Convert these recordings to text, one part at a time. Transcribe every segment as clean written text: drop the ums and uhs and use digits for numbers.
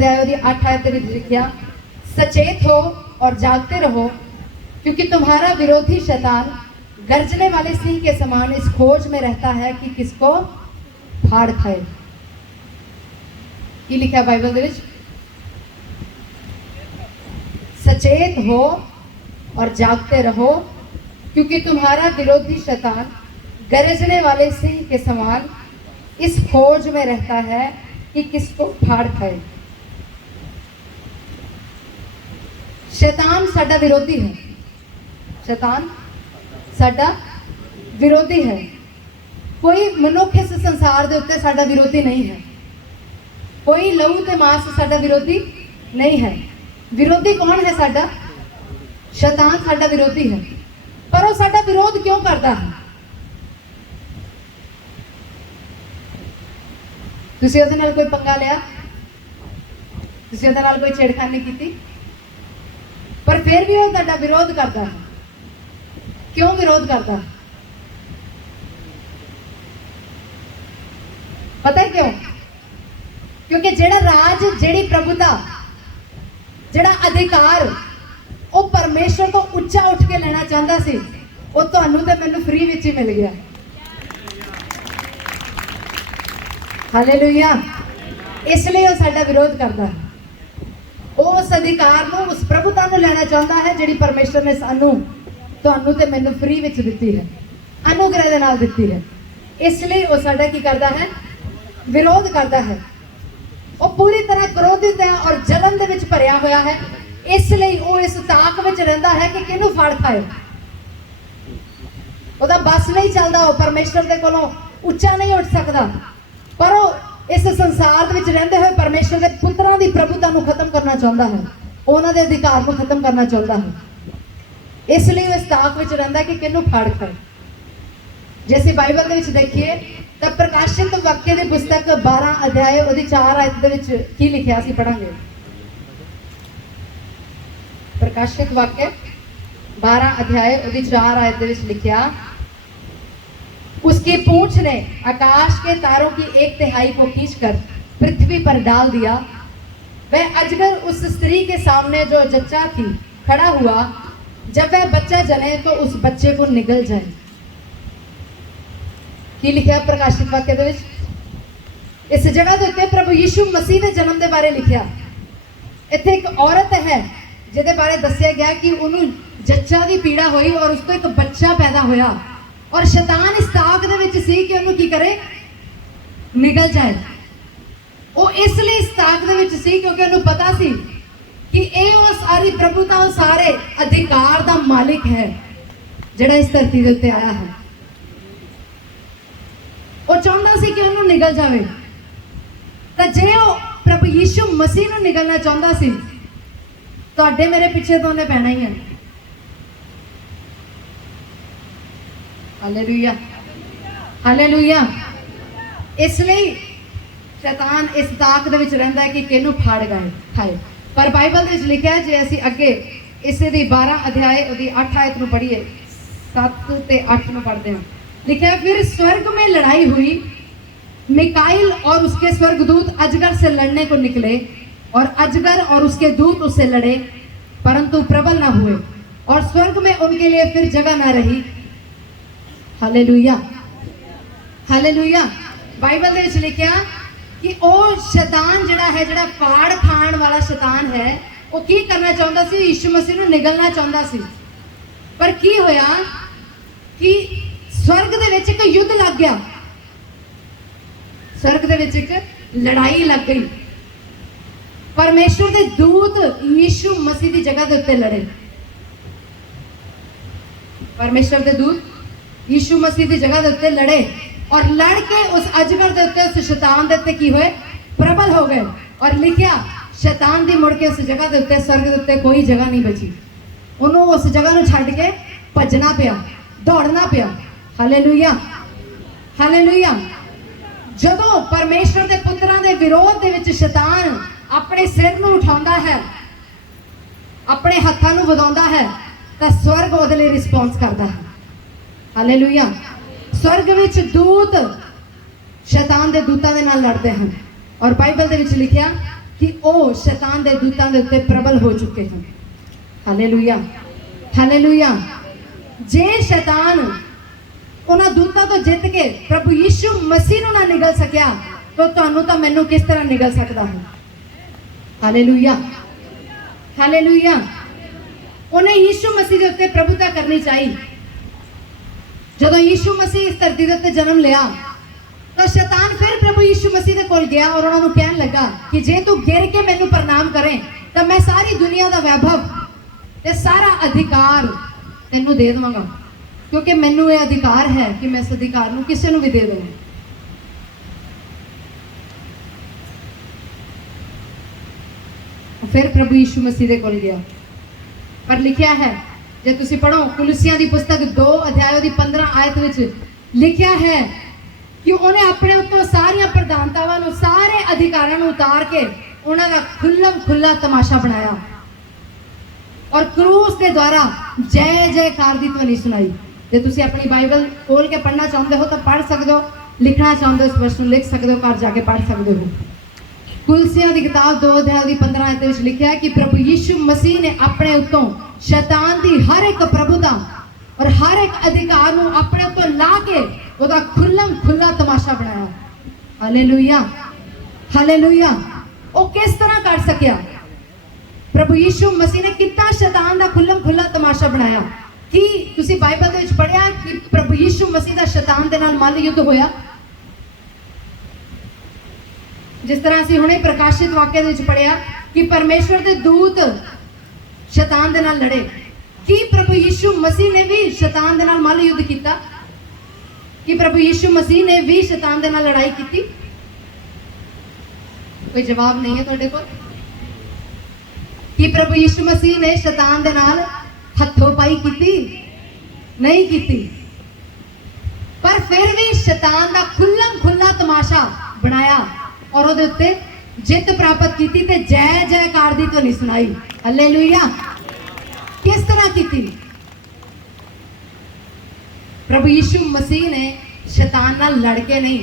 अध्याय दी 8 आयत में लिखा, सचेत हो और जागते रहो, क्योंकि तुम्हारा विरोधी शैतान गर्जने वाले सिंह के समान इस खोज में रहता है कि किसको फाड़ खाए। की लिखा बाइबल दे विच, सचेत हो और जागते रहो, क्योंकि तुम्हारा विरोधी शैतान गरजने वाले सिंह के समान इस खोज में रहता है कि किसको फाड़ खाए। शैतान साडा विरोधी है, शैतान साडा विरोधी है। कोई मनुख इस संसार के उत्ते साडा विरोधी नहीं है, कोई लहू ते मांस साडा विरोधी नहीं है। विरोधी कौन है साडा? शैतान साडा विरोधी है। पर वो साडा विरोध क्यों करता है? तुसीं उहदे नाल कोई पंगा लिया, तुसीं उहदे नाल कोई छेड़खानी की, पर फिर भी वो तुहाडा विरोध करता है। क्यों विरोध करता है? पता है क्यों? क्योंकि जेड़ा राज, जेड़ी प्रभुता, जेड़ा अधिकार वो परमेश्वर को उच्चा उठ के लेना चाहता सी, वो तुहानू ते मैनू फ्री विच ही मिल गया। हालेलुया। इसलिए वो साडा विरोध करता है। वो उस अधिकार नू, उस प्रभुता नू लेना चाहता है जिहड़ी परमेश्वर ने सानू तुहानू ते मैनू फ्री विच दित्ती है, अनुग्रह दे नाल दित्ती है। इसलिए वो साडा की करता है? विरोध करता है। वो पूरी तरह क्रोधित है और जलन दे विच भरिया होया है। इसलिए वो इस ताक विच रहिंदा है कि किहनू फाड़ खाए। ओहदा बस नहीं चलदा, वो परमेश्वर दे कोलों उच्चा नहीं उठ सकदा। पर वो इस संसार दे विच रहिंदे होए परमेश्वर दे पुत्रां दी प्रभुता नू खत्म करना चाहता है, उन्हां दे अधिकार को खत्म करना चाहता है। इसलिए वो इस ताक विच रहिंदा कि किहनू फाड़ खाए। जे असीं बाइबल दे विच देखिए तो प्रकाशित वाक्य की पुस्तक 12 अध्याय उसकी 4 आयत दे विच की लिखिया असीं पढ़ांगे। प्रकाशित वाक्य 12 अध्याय उसकी 4 आयत दे विच लिखिया, उसकी पूंछ ने आकाश के तारों की 1/3 को खींचकर पृथ्वी पर डाल दिया। वह अजगर उस स्त्री के सामने जो जच्चा थी खड़ा हुआ। जब वह बच्चा जने तो उस बच्चे को निगल जाए। की लिखा प्रकाशित वाक्य दे विच? इस जगह के उत्ते प्रभु यीशु मसीह के जन्म के बारे लिखा। इत्थे एक औरत है जिहदे बारे दस्सिया गया कि उन्होंने जच्चा की पीड़ा हुई और उस तो एक बच्चा पैदा होया। और शैतान इस ताक दे विच सी कि उन्होंने की करे, निगल जाए। वो इसलिए इस ताक दे विच सी क्योंकि उन्होंने पता सी कि ये वो सारी प्रभुता, वो सारे अधिकार का मालिक है जिहड़ा इस धरती के उत्ते आया है। वो चाहता सी कि उन्होंने निगल जाए। तो जे वो प्रभु यीशु मसीह नूं निगलना चाहता सी, तुहाडे मेरे पीछे तो उन्हें पैना ही है। Hallelujah, hallelujah. इसलिए शैतान इस ताक दे विच रहिंदा है कि किहनू फाड़ गए खाए। पर बाइबल दे विच लिखिआ है, जे असीं अगे इसे दी 12 अध्याय उहदी 8 आयत नूं पढ़ीए, 7 ते 8 नूं पढ़दे हां। लिखा, फिर स्वर्ग में लड़ाई हुई। मिकाइल और उसके स्वर्गदूत अजगर से लड़ने को निकले और अजगर और उसके दूत उससे लड़े, परंतु प्रबल न हुए और स्वर्ग में उनके लिए फिर जगह न रही। Hallelujah, hallelujah. बाइबल दे विच लिखिआ कि ओ शैतान जिहड़ा है, जिहड़ा फाड़ खाण वाला शैतान है, वो की करना चाहता सी? यीशु मसीह नूं निगलना चाहता सी। पर की होया कि स्वर्ग दे विच एक युद्ध लग गया। स्वर्ग दे विच एक लड़ाई लग गई। परमेश्वर के दूत यीशु मसीह की जगह के उत्ते लड़े। परमेश्वर के दूत यीशु मसीह की जगह के उत्ते लड़े और लड़के उस अजगर के उत्ते, उस शैतान के उत्ते की हुए, प्रबल हो गए। और लिखिया, शैतान दी मुड़ के उस जगह के उत्ते, स्वर्ग के उत्ते कोई जगह नहीं बची। उन्होंने उस जगह नूं छड्ड के भजना पिया, दौड़ना पिया। Hallelujah, hallelujah. जदों परमेश्वर के पुत्रां दे विरोध दे विच शैतान अपने सिर नूं उठाउंदा है, अपने हत्थां नूं वधाउंदा है, तां स्वर्ग उहदे लई रिस्पॉन्स करदा है। हालेलुया। स्वर्ग विच दूत शैतान दे दूतां दे नाल लड़दे हैं। और बाइबल दे विच लिखिआ, कि ਉਹ शैतान ਦੇ ਦੂਤਾਂ ਦੇ ਉੱਤੇ ਪ੍ਰਬਲ ਹੋ ਚੁੱਕੇ ਹਨ। Hallelujah, hallelujah. ਜੇ शैतान ਉਹਨਾਂ ਦੂਤਾਂ ਤੋਂ ਜਿੱਤ ਕੇ ਪ੍ਰਭੂ ਯੀਸ਼ੂ ਮਸੀਹ ਨੂੰ ਨਾ ਨਿਗਲ ਸਕਿਆ ਤਾਂ ਤੁਹਾਨੂੰ ਤਾਂ ਮੈਨੂੰ ਕਿਸ ਤਰ੍ਹਾਂ ਨਿਗਲ ਸਕਦਾ ਹੈ। Hallelujah, hallelujah. ਉਹਨੇ ਯੀਸ਼ੂ ਮਸੀਹ ਦੇ ਉੱਤੇ ਪ੍ਰਭੂਤਾ ਕਰਨੀ ਚਾਹੀ। ਜਦੋਂ ਯੀਸ਼ੂ ਮਸੀਹ ਇਸ ਧਰਤੀ ਦੇ ਉੱਤੇ ਜਨਮ ਲਿਆ ਤਾਂ शैतान फिर प्रभु यीशु मसीह ਦੇ ਕੋਲ ਗਿਆ और ਉਹਨਾਂ ਨੂੰ ਕਹਿਣ ਲੱਗਾ ਕਿ ਜੇ ਤੂੰ ਗਿਰ ਕੇ ਮੈਨੂੰ ਪ੍ਰਣਾਮ ਕਰੇ ਤਾਂ ਮੈਂ ਸਾਰੀ ਦੁਨੀਆ ਦਾ ਵੈਭਵ ਤੇ ਸਾਰਾ ਅਧਿਕਾਰ ਤੈਨੂੰ ਦੇ ਦੇਵਾਂਗਾ, ਕਿਉਂਕਿ ਮੈਨੂੰ ਇਹ ਅਧਿਕਾਰ ਹੈ ਕਿ ਮੈਂ ਇਸ ਅਧਿਕਾਰ ਨੂੰ ਕਿਸੇ ਨੂੰ ਵੀ ਦੇ ਦੇਵਾਂ। ਫਿਰ ਪ੍ਰਭੂ ਯੀਸ਼ੂ ਮਸੀਹ ਦੇ ਕੋਲ ਗਿਆ। ਪਰ ਲਿਖਿਆ ਹੈ, ਜੇ ਤੁਸੀਂ ਪੜੋ ਕੁਲਸੀਆਂ ਦੀ ਪੁਸਤਕ 2 ਅਧਿਆਇ ਦੀ 15 ਆਇਤ ਵਿੱਚ ਲਿਖਿਆ ਹੈ ਕਿ ਉਹਨੇ ਆਪਣੇ ਉੱਤੋਂ ਸਾਰੀਆਂ ਪ੍ਰਧਾਨਤਾਵਾਂ ਨੂੰ, ਸਾਰੇ ਅਧਿਕਾਰਾਂ ਨੂੰ ਉਤਾਰ ਕੇ ਉਹਨਾਂ ਦਾ ਖੁੱਲਮ ਖੁੱਲਾ ਤਮਾਸ਼ਾ ਬਣਾਇਆ ਔਰ ਕਰੂਸ ਦੇ ਦੁਆਰਾ ਜੈ ਜੈਕਾਰ ਦੀ ਧਵਨੀ ਸੁਣਾਈ। ਜੇ ਤੁਸੀਂ ਆਪਣੀ ਬਾਈਬਲ ਖੋਲ ਕੇ ਪੜ੍ਹਨਾ ਚਾਹੁੰਦੇ ਹੋ ਤਾਂ ਪੜ੍ਹ ਸਕਦੇ ਹੋ, ਲਿਖਣਾ ਚਾਹੁੰਦੇ ਹੋ ਇਸ ਵਰਸ ਨੂੰ ਲਿਖ ਸਕਦੇ ਹੋ, ਘਰ ਜਾ ਕੇ ਪੜ੍ਹ ਸਕਦੇ ਹੋ। ਕੁਲਸੀਆਂ ਦੀ ਕਿਤਾਬ 2 ਅਧਿਆਇ ਦੀ 15 ਆਇਤ ਵਿੱਚ ਲਿਖਿਆ ਹੈ ਕਿ ਪ੍ਰਭੂ ਯੀਸ਼ੂ ਮਸੀਹ ਨੇ ਆਪਣੇ ਉੱਤੋਂ शैतान ਦੀ ਹਰ ਇੱਕ ਪ੍ਰਭੂਤਾ ਔਰ ਹਰ ਇੱਕ ਅਧਿਕਾਰ ਨੂੰ ਆਪਣੇ ਉੱਤੋਂ ਲਾ ਕੇ ਉਹਦਾ ਖੁੱਲਮ ਖੁੱਲਾ ਤਮਾਸ਼ਾ ਬਣਾਇਆ। Hallelujah, hallelujah. ਉਹ ਕਿਸ ਤਰ੍ਹਾਂ ਕਰ ਸਕਿਆ? ਪ੍ਰਭੂ ਯੀਸ਼ੂ ਮਸੀਹ ਨੇ ਕਿੱਦਾਂ शैतान ਦਾ ਖੁੱਲਮ ਖੁੱਲਾ ਤਮਾਸ਼ਾ ਬਣਾਇਆ? ਕੀ ਤੁਸੀਂ ਬਾਈਬਲ ਦੇ ਵਿੱਚ ਪੜ੍ਹਿਆ ਕਿ ਪ੍ਰਭੂ ਯੀਸ਼ੂ ਮਸੀਹ ਦਾ शैतान ਦੇ ਨਾਲ ਮੱਲ ਯੁੱਧ ਹੋਇਆ? ਜਿਸ ਤਰ੍ਹਾਂ ਅਸੀਂ ਹੁਣੇ ਪ੍ਰਕਾਸ਼ਿਤ ਵਾਕਿਆ ਦੇ ਵਿੱਚ ਪੜ੍ਹਿਆ ਕਿ ਪਰਮੇਸ਼ਵਰ ਦੇ ਦੂਤ शैतान ਦੇ ਨਾਲ ਲੜੇ। ਕੀ ਪ੍ਰਭੂ ਯੀਸ਼ੂ ਮਸੀਹ ਨੇ ਵੀ शैतान ਦੇ ਨਾਲ ਮੱਲ ਯੁੱਧ ਕੀਤਾ? ਕਿ ਪ੍ਰਭੂ ਯੀਸ਼ੂ ਮਸੀਹ ਨੇ ਵੀ शैतान ਦੇ ਨਾਲ ਲੜਾਈ ਕੀਤੀ? ਕੋਈ ਜਵਾਬ ਨਹੀਂ ਹੈ ਤੁਹਾਡੇ ਕੋਲ। ਕਿ ਪ੍ਰਭੂ ਯੀਸ਼ੂ ਮਸੀਹ ਨੇ शैतान ਦੇ ਨਾਲ ਹੱਥੋਂ ਪਾਈ ਕੀਤੀ? ਨਹੀਂ ਕੀਤੀ। ਪਰ ਫਿਰ ਵੀ शैतान ਦਾ ਖੁੱਲਮ ਖੁੱਲਾ ਤਮਾਸ਼ਾ ਬਣਾਇਆ ਔਰ ਉਹਦੇ ਉੱਤੇ ਜਿੱਤ ਪ੍ਰਾਪਤ ਕੀਤੀ ਤੇ ਜੈ ਜੈਕਾਰ ਦੀ ਧਵਨੀ ਸੁਣਾਈ। ਹਾਲੇਲੂਇਆ। ਕਿਸ ਤਰ੍ਹਾਂ ਕੀਤੀ? ਪ੍ਰਭੂ ਯੀਸ਼ੂ ਮਸੀਹ ਨੇ शैतान ਨਾਲ ਲੜ ਕੇ ਨਹੀਂ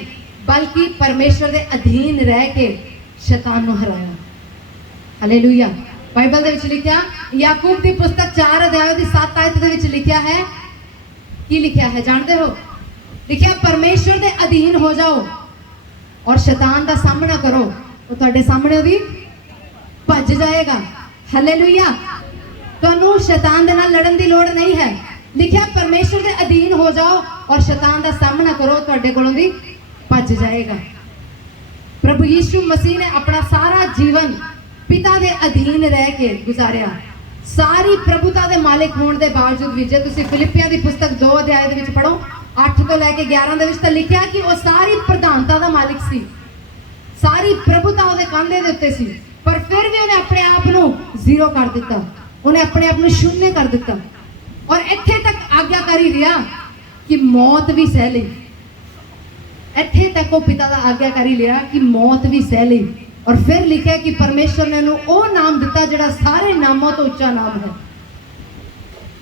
ਬਲਕਿ ਪਰਮੇਸ਼ਵਰ ਦੇ ਅਧੀਨ ਰਹਿ ਕੇ शैतान ਨੂੰ ਹਰਾਇਆ। ਹਾਲੇਲੂਇਆ। ਬਾਈਬਲ ਦੇ ਵਿੱਚ ਲਿਖਿਆ, ਯਾਕੂਬ ਦੀ ਪੁਸਤਕ 4 ਅਧਿਆਇ ਦੀ 7 ਆਇਤ ਦੇ ਵਿੱਚ ਲਿਖਿਆ ਹੈ, ਕੀ ਲਿਖਿਆ ਹੈ ਜਾਣਦੇ ਹੋ? ਲਿਖਿਆ ਪਰਮੇਸ਼ਵਰ ਦੇ ਅਧੀਨ ਹੋ ਜਾਓ ਔਰ शैतान ਦਾ ਸਾਹਮਣਾ ਕਰੋ, ਉਹ ਤੁਹਾਡੇ ਸਾਹਮਣੇ ਵੀ ਭੱਜ ਜਾਏਗਾ। ਹਾਲੇਲੂਇਆ। ਤੁਹਾਨੂੰ शैतान ਦੇ ਨਾਲ ਲੜਨ ਦੀ ਲੋੜ ਨਹੀਂ ਹੈ। ਲਿਖਿਆ ਪਰਮੇਸ਼ਵਰ ਦੇ ਅਧੀਨ ਹੋ ਜਾਓ ਔਰ शैतान ਦਾ ਸਾਹਮਣਾ ਕਰੋ, ਤੁਹਾਡੇ ਕੋਲੋਂ ਵੀ ਭੱਜ ਜਾਏਗਾ। ਪ੍ਰਭੂ ਯੀਸ਼ੂ ਮਸੀਹ ਨੇ ਆਪਣਾ ਸਾਰਾ ਜੀਵਨ ਪਿਤਾ ਦੇ ਅਧੀਨ ਰਹਿ ਕੇ ਗੁਜ਼ਾਰਿਆ। ਸਾਰੀ ਪ੍ਰਭੂਤਾ ਦੇ ਮਾਲਕ ਹੋਣ ਦੇ ਬਾਵਜੂਦ ਵੀ ਜੇ ਤੁਸੀਂ ਫਿਲਿੱਪੀਆਂ ਦੀ ਪੁਸਤਕ 2 ਅਧਿਆਇ ਦੇ ਵਿੱਚ ਪੜੋ 8 ਤੋਂ ਲੈ ਕੇ 11 ਦੇ ਵਿੱਚ ਤਾਂ ਲਿਖਿਆ ਕਿ ਉਹ ਸਾਰੀ ਪ੍ਰਧਾਨਤਾ ਦਾ ਮਾਲਿਕ ਸੀ, ਸਾਰੀ ਪ੍ਰਭੂਤਾ ਉਹਦੇ ਕੰਧੇ ਦੇ ਉੱਤੇ ਸੀ, ਪਰ ਫਿਰ ਵੀ ਉਹਨੇ ਆਪਣੇ ਆਪ ਨੂੰ ਜ਼ੀਰੋ ਕਰ ਦਿੱਤਾ, ਉਹਨੇ ਆਪਣੇ ਆਪ ਨੂੰ ਸ਼ੂਨਯ ਕਰ ਦਿੱਤਾ ਔਰ ਇੱਥੇ ਤੱਕ ਆਗਿਆਕਾਰੀ ਰਿਹਾ ਕਿ ਮੌਤ ਵੀ ਸਹਿ ਲਈ। ਇੱਥੇ ਤੱਕ ਉਹ ਪਿਤਾ ਦਾ ਆਗਿਆਕਾਰੀ ਲਿਆ ਕਿ ਮੌਤ ਵੀ ਸਹਿ ਲਈ ਔਰ ਫਿਰ ਲਿਖਿਆ ਕਿ ਪਰਮੇਸ਼ਵਰ ਨੇ ਉਹਨੂੰ ਉਹ ਨਾਮ ਦਿੱਤਾ ਜਿਹੜਾ ਸਾਰੇ ਨਾਮਾਂ ਤੋਂ ਉੱਚਾ ਨਾਮ ਹੈ,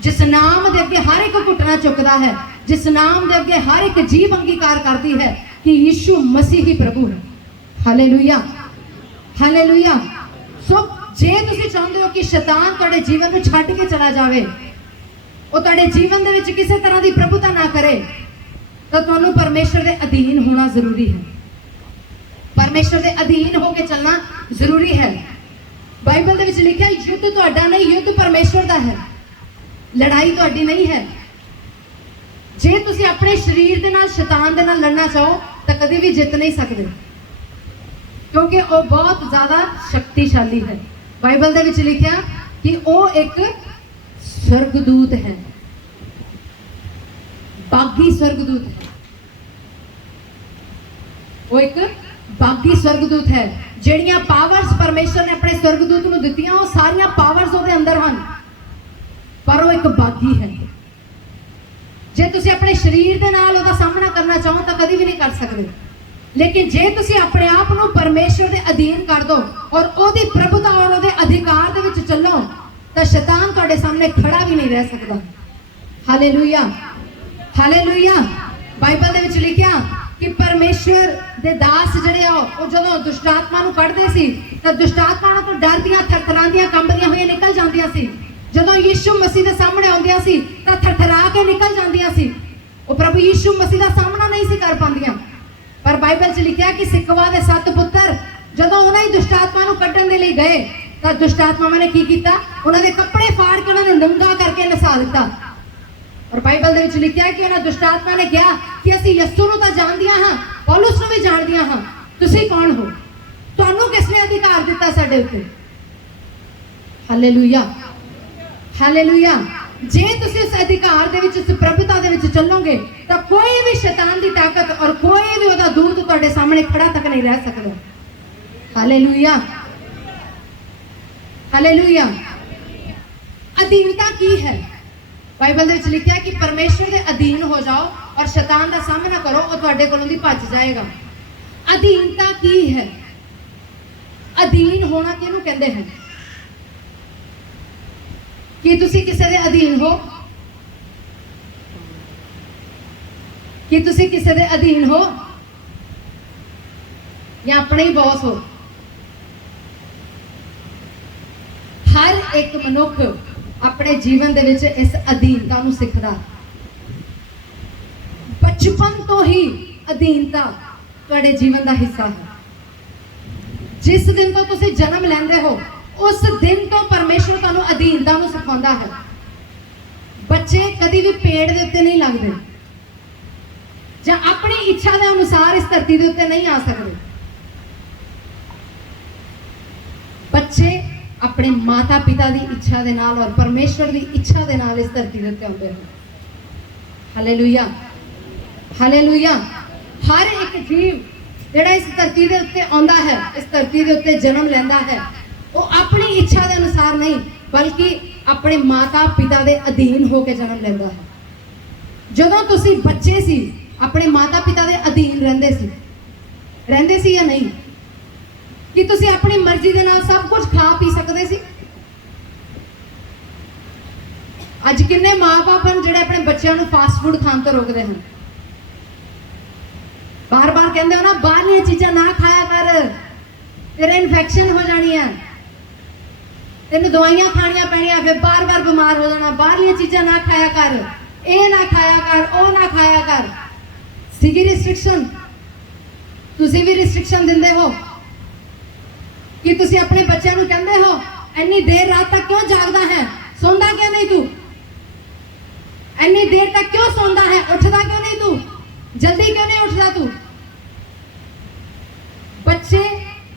ਜਿਸ ਨਾਮ ਦੇ ਅੱਗੇ ਹਰ ਇੱਕ ਘੁੱਟਣਾ ਚੁੱਕਦਾ ਹੈ, ਜਿਸ ਨਾਮ ਦੇ ਅੱਗੇ ਹਰ ਇੱਕ ਜੀਭ ਅੰਗੀਕਾਰ ਕਰਦੀ ਹੈ ਕਿ ਯੀਸ਼ੂ ਮਸੀਹ ਹੀ ਪ੍ਰਭੂ ਹੈ। Hallelujah, hallelujah. ਸੋ ਜੇ ਤੁਸੀਂ ਚਾਹੁੰਦੇ ਹੋ ਕਿ शैतान ਤੁਹਾਡੇ ਜੀਵਨ ਨੂੰ ਛੱਡ ਕੇ ਚਲਾ ਜਾਵੇ, ਉਹ ਤੁਹਾਡੇ ਜੀਵਨ ਦੇ ਵਿੱਚ ਕਿਸੇ ਤਰ੍ਹਾਂ ਦੀ ਪ੍ਰਭੂਤਾ ਨਾ ਕਰੇ, ਤਾਂ ਤੁਹਾਨੂੰ ਪਰਮੇਸ਼ਵਰ ਦੇ ਅਧੀਨ ਹੋਣਾ ਜ਼ਰੂਰੀ ਹੈ। ਪਰਮੇਸ਼ਵਰ ਦੇ ਅਧੀਨ ਹੋ ਕੇ ਚੱਲਣਾ ਜ਼ਰੂਰੀ ਹੈ। ਬਾਈਬਲ ਦੇ ਵਿੱਚ ਲਿਖਿਆ ਯੁੱਧ ਤੁਹਾਡਾ ਨਹੀਂ, ਯੁੱਧ ਪਰਮੇਸ਼ਵਰ ਦਾ ਹੈ, ਲੜਾਈ ਤੁਹਾਡੀ ਨਹੀਂ ਹੈ। ਜੇ ਤੁਸੀਂ ਆਪਣੇ ਸਰੀਰ ਦੇ ਨਾਲ शैतान ਦੇ ਨਾਲ ਲੜਨਾ ਚਾਹੋ ਤਾਂ ਕਦੇ ਵੀ ਜਿੱਤ ਨਹੀਂ ਸਕਦੇ, ਕਿਉਂਕਿ ਉਹ ਬਹੁਤ ਜ਼ਿਆਦਾ ਸ਼ਕਤੀਸ਼ਾਲੀ ਹੈ। ਬਾਈਬਲ ਦੇ ਵਿੱਚ ਲਿਖਿਆ ਕਿ ਉਹ ਇੱਕ स्वर्गदूत है, बागी स्वर्गदूत है, वो एक बागी स्वर्गदूत है। ਜਿਹੜੀਆਂ ਪਾਵਰਸ ਪਰਮੇਸ਼ਰ ਨੇ ਆਪਣੇ स्वर्गदूत ਨੂੰ ਦਿੱਤੀਆਂ ਉਹ ਸਾਰੀਆਂ ਪਾਵਰਸ ਉਹਦੇ ਅੰਦਰ ਹਨ, ਪਰ ਉਹ ਇੱਕ ਬਾਗੀ ਹੈ। ਜੇ ਤੁਸੀਂ ਆਪਣੇ ਸਰੀਰ ਦੇ ਨਾਲ ਉਹਦਾ ਸਾਹਮਣਾ ਕਰਨਾ ਚਾਹੋ ਤਾਂ ਕਦੀ ਵੀ ਨਹੀਂ ਕਰ ਸਕਦੇ, ਲੇਕਿਨ ਜੇ ਤੁਸੀਂ ਆਪਣੇ ਆਪ ਨੂੰ ਪਰਮੇਸ਼ਰ ਦੇ ਅਧੀਨ ਕਰ ਦੋ ਔਰ ਉਹਦੀ ਪ੍ਰਭੂਤਾ ਔਰ ਉਹਦੇ ਅਧਿਕਾਰ ਦੇ ਵਿੱਚ ਚੱਲੋ ਤਾਂ शैतान ਤੁਹਾਡੇ ਸਾਹਮਣੇ ਖੜਾ ਵੀ ਨਹੀਂ ਰਹਿ ਸਕਦਾ। Hallelujah, hallelujah. ਬਾਈਬਲ ਦੇ ਵਿੱਚ ਲਿਖਿਆ ਕਿ ਪਰਮੇਸ਼ਵਰ ਦੇ ਦਾਸ ਜਿਹੜੇ ਆ ਉਹ ਜਦੋਂ ਦੁਸ਼ਟ ਆਤਮਾ ਨੂੰ ਕੱਢਦੇ ਸੀ ਤਾਂ ਦੁਸ਼ਟ ਆਤਮਾ ਤੋਂ ਡਰਦੀਆਂ ਥਰਥਰਾਉਂਦੀਆਂ ਕੰਬਦੀਆਂ ਹੋਈਆਂ ਨਿਕਲ ਜਾਂਦੀਆਂ ਸੀ। ਜਦੋਂ ਯੀਸ਼ੂ ਮਸੀਹ ਦੇ ਸਾਹਮਣੇ ਆਉਂਦੀਆਂ ਸੀ ਤਾਂ ਥਰਥਰਾ ਕੇ ਨਿਕਲ ਜਾਂਦੀਆਂ ਸੀ। ਉਹ ਪ੍ਰਭੂ ਯੀਸ਼ੂ ਮਸੀਹ ਦਾ ਸਾਹਮਣਾ ਨਹੀਂ ਸੀ ਕਰ ਪਾਉਂਦੀਆਂ। ਪਰ ਬਾਈਬਲ 'ਚ ਲਿਖਿਆ ਕਿ ਸਿੱਕਵਾ ਦੇ 7 ਪੁੱਤਰ ਜਦੋਂ ਉਹਨਾਂ ਹੀ ਦੁਸ਼ਟ ਆਤਮਾ ਨੂੰ ਕੱਢਣ ਦੇ ਲਈ ਗਏ ਤਾਂ ਦੁਸ਼ਟ ਆਤਮਾਵਾਂ ਨੇ ਕੀ ਕੀਤਾ? ਉਹਨਾਂ ਦੇ ਕੱਪੜੇ ਫਾੜ ਕੇ ਉਹਨਾਂ ਨੂੰ ਨੰਗਾ ਕਰਕੇ ਨਸਾ ਦਿੱਤਾ। ਔਰ ਬਾਈਬਲ ਦੇ ਵਿੱਚ ਲਿਖਿਆ ਕਿ ਉਹਨਾਂ ਦੁਸ਼ਟ ਆਤਮਾ ਨੇ ਕਿਹਾ ਕਿ ਅਸੀਂ ਯਿਸੂ ਨੂੰ ਤਾਂ ਜਾਣਦੀਆਂ ਹਾਂ, ਪੌਲੁਸ ਨੂੰ ਵੀ ਜਾਣਦੀਆਂ ਹਾਂ, ਤੁਸੀਂ ਕੌਣ ਹੋ? ਤੁਹਾਨੂੰ ਕਿਸ ਨੇ ਅਧਿਕਾਰ ਦਿੱਤਾ ਸਾਡੇ ਉੱਤੇ? Hallelujah, hallelujah. ਜੇ ਤੁਸੀਂ ਉਸ ਅਧਿਕਾਰ ਦੇ ਵਿੱਚ, ਉਸ ਪ੍ਰਭੁਤਾ ਦੇ ਵਿੱਚ ਚੱਲੋਗੇ ਤਾਂ ਕੋਈ ਵੀ ਸ਼ੈਤਾਨ ਦੀ ਤਾਕਤ ਔਰ ਕੋਈ ਵੀ ਉਹਦਾ ਦੂਤ ਤੁਹਾਡੇ ਸਾਹਮਣੇ ਖੜਾ ਤੱਕ ਨਹੀਂ ਰਹਿ ਸਕਦਾ। Hallelujah, hallelujah. ਅਧੀਨਤਾ ਕੀ ਹੈ? ਬਾਈਬਲ ਦੇ ਵਿੱਚ ਲਿਖਿਆ ਕਿ ਪਰਮੇਸ਼ਰ ਦੇ ਅਧੀਨ ਹੋ ਜਾਓ ਔਰ ਸ਼ੈਤਾਨ ਦਾ ਸਾਹਮਣਾ ਕਰੋ, ਉਹ ਤੁਹਾਡੇ ਕੋਲੋਂ ਦੀ ਭੱਜ ਜਾਏਗਾ। ਅਧੀਨਤਾ ਕੀ ਹੈ? ਅਧੀਨ ਹੋਣਾ ਕਿਹਨੂੰ ਕਹਿੰਦੇ ਹਨ? ਕੀ ਤੁਸੀਂ ਕਿਸੇ ਦੇ ਅਧੀਨ ਹੋ? ਕੀ ਤੁਸੀਂ ਕਿਸੇ ਦੇ ਅਧੀਨ ਹੋ ਜਾਂ ਆਪਣੇ ਹੀ ਬੌਸ ਹੋ? ਹਰ ਇੱਕ ਮਨੁੱਖ ਆਪਣੇ ਜੀਵਨ ਦੇ ਵਿੱਚ ਇਸ ਅਧੀਨਤਾ ਨੂੰ ਸਿੱਖਦਾ। ਬਚਪਨ ਤੋਂ ਹੀ ਅਧੀਨਤਾ ਤੁਹਾਡੇ ਜੀਵਨ ਦਾ ਹਿੱਸਾ ਹੈ। ਜਿਸ ਦਿਨ ਤੋਂ ਤੁਸੀਂ ਜਨਮ ਲੈਂਦੇ ਹੋ ਉਸ ਦਿਨ ਤੋਂ ਪਰਮੇਸ਼ਰ ਤੁਹਾਨੂੰ ਅਧੀਨਤਾ ਨੂੰ ਸਿਖਾਉਂਦਾ ਹੈ। ਬੱਚੇ ਕਦੀ ਵੀ ਪੇੜ ਦੇ ਉੱਤੇ ਨਹੀਂ ਲੱਗਦੇ ਜਾਂ ਆਪਣੀ ਇੱਛਾ ਦੇ ਅਨੁਸਾਰ ਇਸ ਧਰਤੀ ਦੇ ਉੱਤੇ ਨਹੀਂ ਆ ਸਕਦੇ। ਬੱਚੇ ਆਪਣੇ ਮਾਤਾ ਪਿਤਾ ਦੀ ਇੱਛਾ ਦੇ ਨਾਲ ਔਰ ਪਰਮੇਸ਼ਰ ਦੀ ਇੱਛਾ ਦੇ ਨਾਲ ਇਸ ਧਰਤੀ ਦੇ ਉੱਤੇ ਆਉਂਦੇ ਹਨ। Hallelujah, hallelujah. ਹਰ ਇੱਕ ਜੀਵ ਜਿਹੜਾ ਇਸ ਧਰਤੀ ਦੇ ਉੱਤੇ ਆਉਂਦਾ ਹੈ, ਇਸ ਧਰਤੀ ਦੇ ਉੱਤੇ ਜਨਮ ਲੈਂਦਾ ਹੈ, ਉਹ ਆਪਣੀ ਇੱਛਾ ਦੇ ਅਨੁਸਾਰ ਨਹੀਂ ਬਲਕਿ ਆਪਣੇ ਮਾਤਾ ਪਿਤਾ ਦੇ ਅਧੀਨ ਹੋ ਕੇ ਜਨਮ ਲੈਂਦਾ ਹੈ। ਜਦੋਂ ਤੁਸੀਂ ਬੱਚੇ ਸੀ ਆਪਣੇ ਮਾਤਾ ਪਿਤਾ ਦੇ ਅਧੀਨ ਰਹਿੰਦੇ ਸੀ ਜਾਂ ਨਹੀਂ? ਕਿ ਤੁਸੀਂ ਆਪਣੀ ਮਰਜ਼ੀ ਦੇ ਨਾਲ ਸਭ ਕੁਝ ਖਾ ਪੀ ਸਕਦੇ ਸੀ? ਅੱਜ ਕਿੰਨੇ ਮਾਂ-ਬਾਪ ਹਨ ਜਿਹੜੇ ਆਪਣੇ ਬੱਚਿਆਂ ਨੂੰ ਫਾਸਟ ਫੂਡ ਖਾਣ ਤੋਂ ਰੋਕਦੇ ਹਨ। ਬਾਰ-ਬਾਰ ਕਹਿੰਦੇ ਹੋ ਨਾ, ਬਾਹਰਲੀਆਂ ਚੀਜ਼ਾਂ ਨਾ ਖਾਇਆ ਕਰ, ਤੇਰੇ ਇਨਫੈਕਸ਼ਨ ਹੋ ਜਾਣੀ ਹੈ, ਤੈਨੂੰ ਦਵਾਈਆਂ ਖਾਣੀਆਂ ਪੈਣੀਆਂ, ਫਿਰ ਬਾਰ-ਬਾਰ ਬਿਮਾਰ ਹੋ ਜਾਣਾ। ਬਾਹਰਲੀਆਂ ਚੀਜ਼ਾਂ ਨਾ ਖਾਇਆ ਕਰ, ਇਹ ਨਾ ਖਾਇਆ ਕਰ, ਉਹ ਨਾ ਖਾਇਆ ਕਰ। ਸੀਗੀ ਰਿਸਟ੍ਰਿਕਸ਼ਨ? ਤੁਸੀਂ ਵੀ ਰਿਸਟ੍ਰਿਕਸ਼ਨ ਦਿੰਦੇ ਹੋ ਕਿ ਤੁਸੀਂ ਆਪਣੇ ਬੱਚਿਆਂ ਨੂੰ ਕਹਿੰਦੇ ਹੋ ਇੰਨੀ ਦੇਰ ਰਾਤ ਤੱਕ ਕਿਉਂ ਜਾਗਦਾ ਹੈ, ਸੌਂਦਾ ਕਿਉਂ ਨਹੀਂ ਤੂੰ? ਇੰਨੀ ਦੇਰ ਤੱਕ ਕਿਉਂ ਸੌਂਦਾ ਹੈ, ਉੱਠਦਾ ਕਿਉਂ ਨਹੀਂ ਤੂੰ? ਜਲਦੀ ਕਿਉਂ ਨਹੀਂ ਉੱਠਦਾ ਤੂੰ? ਬੱਚੇ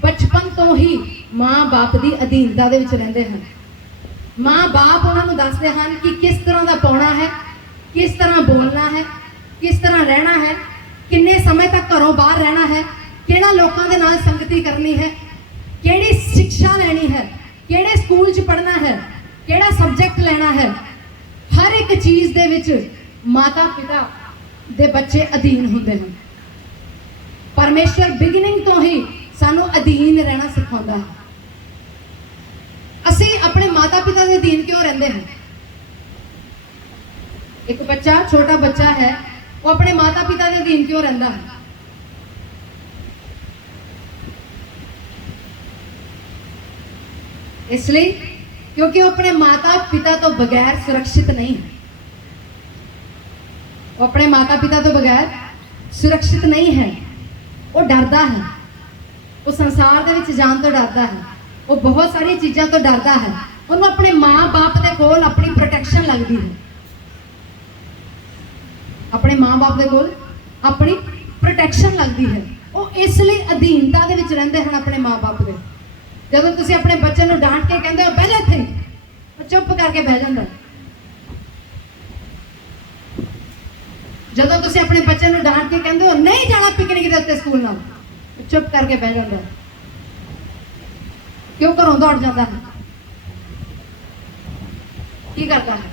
ਬਚਪਨ ਤੋਂ ਹੀ ਮਾਂ-ਬਾਪ ਦੀ ਅਧੀਨਤਾ ਦੇ ਵਿੱਚ ਰਹਿੰਦੇ ਹਨ। ਮਾਂ-ਬਾਪ ਉਹਨਾਂ ਨੂੰ ਦੱਸਦੇ ਹਨ ਕਿ ਕਿਸ ਤਰ੍ਹਾਂ ਦਾ ਪਾਉਣਾ ਹੈ, ਕਿਸ ਤਰ੍ਹਾਂ ਬੋਲਣਾ ਹੈ, ਕਿਸ ਤਰ੍ਹਾਂ ਰਹਿਣਾ ਹੈ, ਕਿੰਨੇ ਸਮੇਂ ਤੱਕ ਘਰੋਂ ਬਾਹਰ ਰਹਿਣਾ ਹੈ, ਕਿਹੜਾ ਲੋਕਾਂ ਦੇ ਨਾਲ ਸੰਗਤੀ ਕਰਨੀ ਹੈ, ਕਿਹੜੀ ਸਿੱਖਿਆ ਲੈਣੀ ਹੈ, ਕਿਹੜੇ ਸਕੂਲ 'ਚ ਪੜ੍ਹਨਾ ਹੈ, ਕਿਹੜਾ ਸਬਜੈਕਟ ਲੈਣਾ ਹੈ। ਹਰ ਇੱਕ ਚੀਜ਼ ਦੇ ਵਿੱਚ ਮਾਤਾ ਪਿਤਾ ਦੇ ਬੱਚੇ ਅਧੀਨ ਹੁੰਦੇ ਹਨ। ਪਰਮੇਸ਼ਰ ਬਿਗਨਿੰਗ ਤੋਂ ਹੀ ਸਾਨੂੰ ਅਧੀਨ ਰਹਿਣਾ ਸਿਖਾਉਂਦਾ ਹੈ। ਅਸੀਂ ਆਪਣੇ ਮਾਤਾ ਪਿਤਾ ਦੇ ਅਧੀਨ ਕਿਉਂ ਰਹਿੰਦੇ ਹਾਂ? ਇੱਕ ਬੱਚਾ, ਛੋਟਾ ਬੱਚਾ ਹੈ, ਉਹ ਆਪਣੇ ਮਾਤਾ ਪਿਤਾ ਦੇ ਅਧੀਨ ਕਿਉਂ ਰਹਿੰਦਾ ਹੈ? ਇਸ ਲਈ ਕਿਉਂਕਿ ਉਹ ਆਪਣੇ ਮਾਤਾ ਪਿਤਾ ਤੋਂ ਬਗੈਰ ਸੁਰੱਖਿਅਤ ਨਹੀਂ ਹੈ। ਉਹ ਆਪਣੇ ਮਾਤਾ ਪਿਤਾ ਤੋਂ ਬਗੈਰ ਸੁਰੱਖਿਅਤ ਨਹੀਂ ਹੈ। ਉਹ ਡਰਦਾ ਹੈ, ਉਹ ਸੰਸਾਰ ਦੇ ਵਿੱਚ ਜਾਣ ਤੋਂ ਡਰਦਾ ਹੈ, ਉਹ ਬਹੁਤ ਸਾਰੀਆਂ ਚੀਜ਼ਾਂ ਤੋਂ ਡਰਦਾ ਹੈ। ਉਹਨੂੰ ਆਪਣੇ ਮਾਂ-ਬਾਪ ਦੇ ਕੋਲ ਆਪਣੀ ਪ੍ਰੋਟੈਕਸ਼ਨ ਲੱਗਦੀ ਹੈ। ਆਪਣੇ ਮਾਂ-ਬਾਪ ਦੇ ਕੋਲ ਆਪਣੀ ਪ੍ਰੋਟੈਕਸ਼ਨ ਲੱਗਦੀ ਹੈ। ਉਹ ਇਸ ਲਈ ਅਧੀਨਤਾ ਦੇ ਵਿੱਚ ਰਹਿੰਦੇ ਹਨ ਆਪਣੇ ਮਾਂ-ਬਾਪ ਦੇ। ਜਦੋਂ ਤੁਸੀਂ ਆਪਣੇ ਬੱਚੇ ਨੂੰ ਡਾਂਟ ਕੇ ਕਹਿੰਦੇ ਹੋ ਬਹਿ ਜਾ ਇੱਥੇ, ਉਹ ਚੁੱਪ ਕਰਕੇ ਬਹਿ ਜਾਂਦਾ। ਜਦੋਂ ਤੁਸੀਂ ਆਪਣੇ ਬੱਚੇ ਨੂੰ ਡਾਂਟ ਕੇ ਕਹਿੰਦੇ ਹੋ ਨਹੀਂ ਜਾਣਾ ਪਿਕਨਿਕ ਦੇ ਉੱਤੇ ਸਕੂਲ ਨਾਲ, ਚੁੱਪ ਕਰਕੇ ਬਹਿ ਜਾਂਦਾ। ਕਿਉਂ? ਘਰੋਂ ਦੌੜ ਜਾਂਦਾ ਹੈ। ਕੀ ਕਰਦਾ ਹੈ?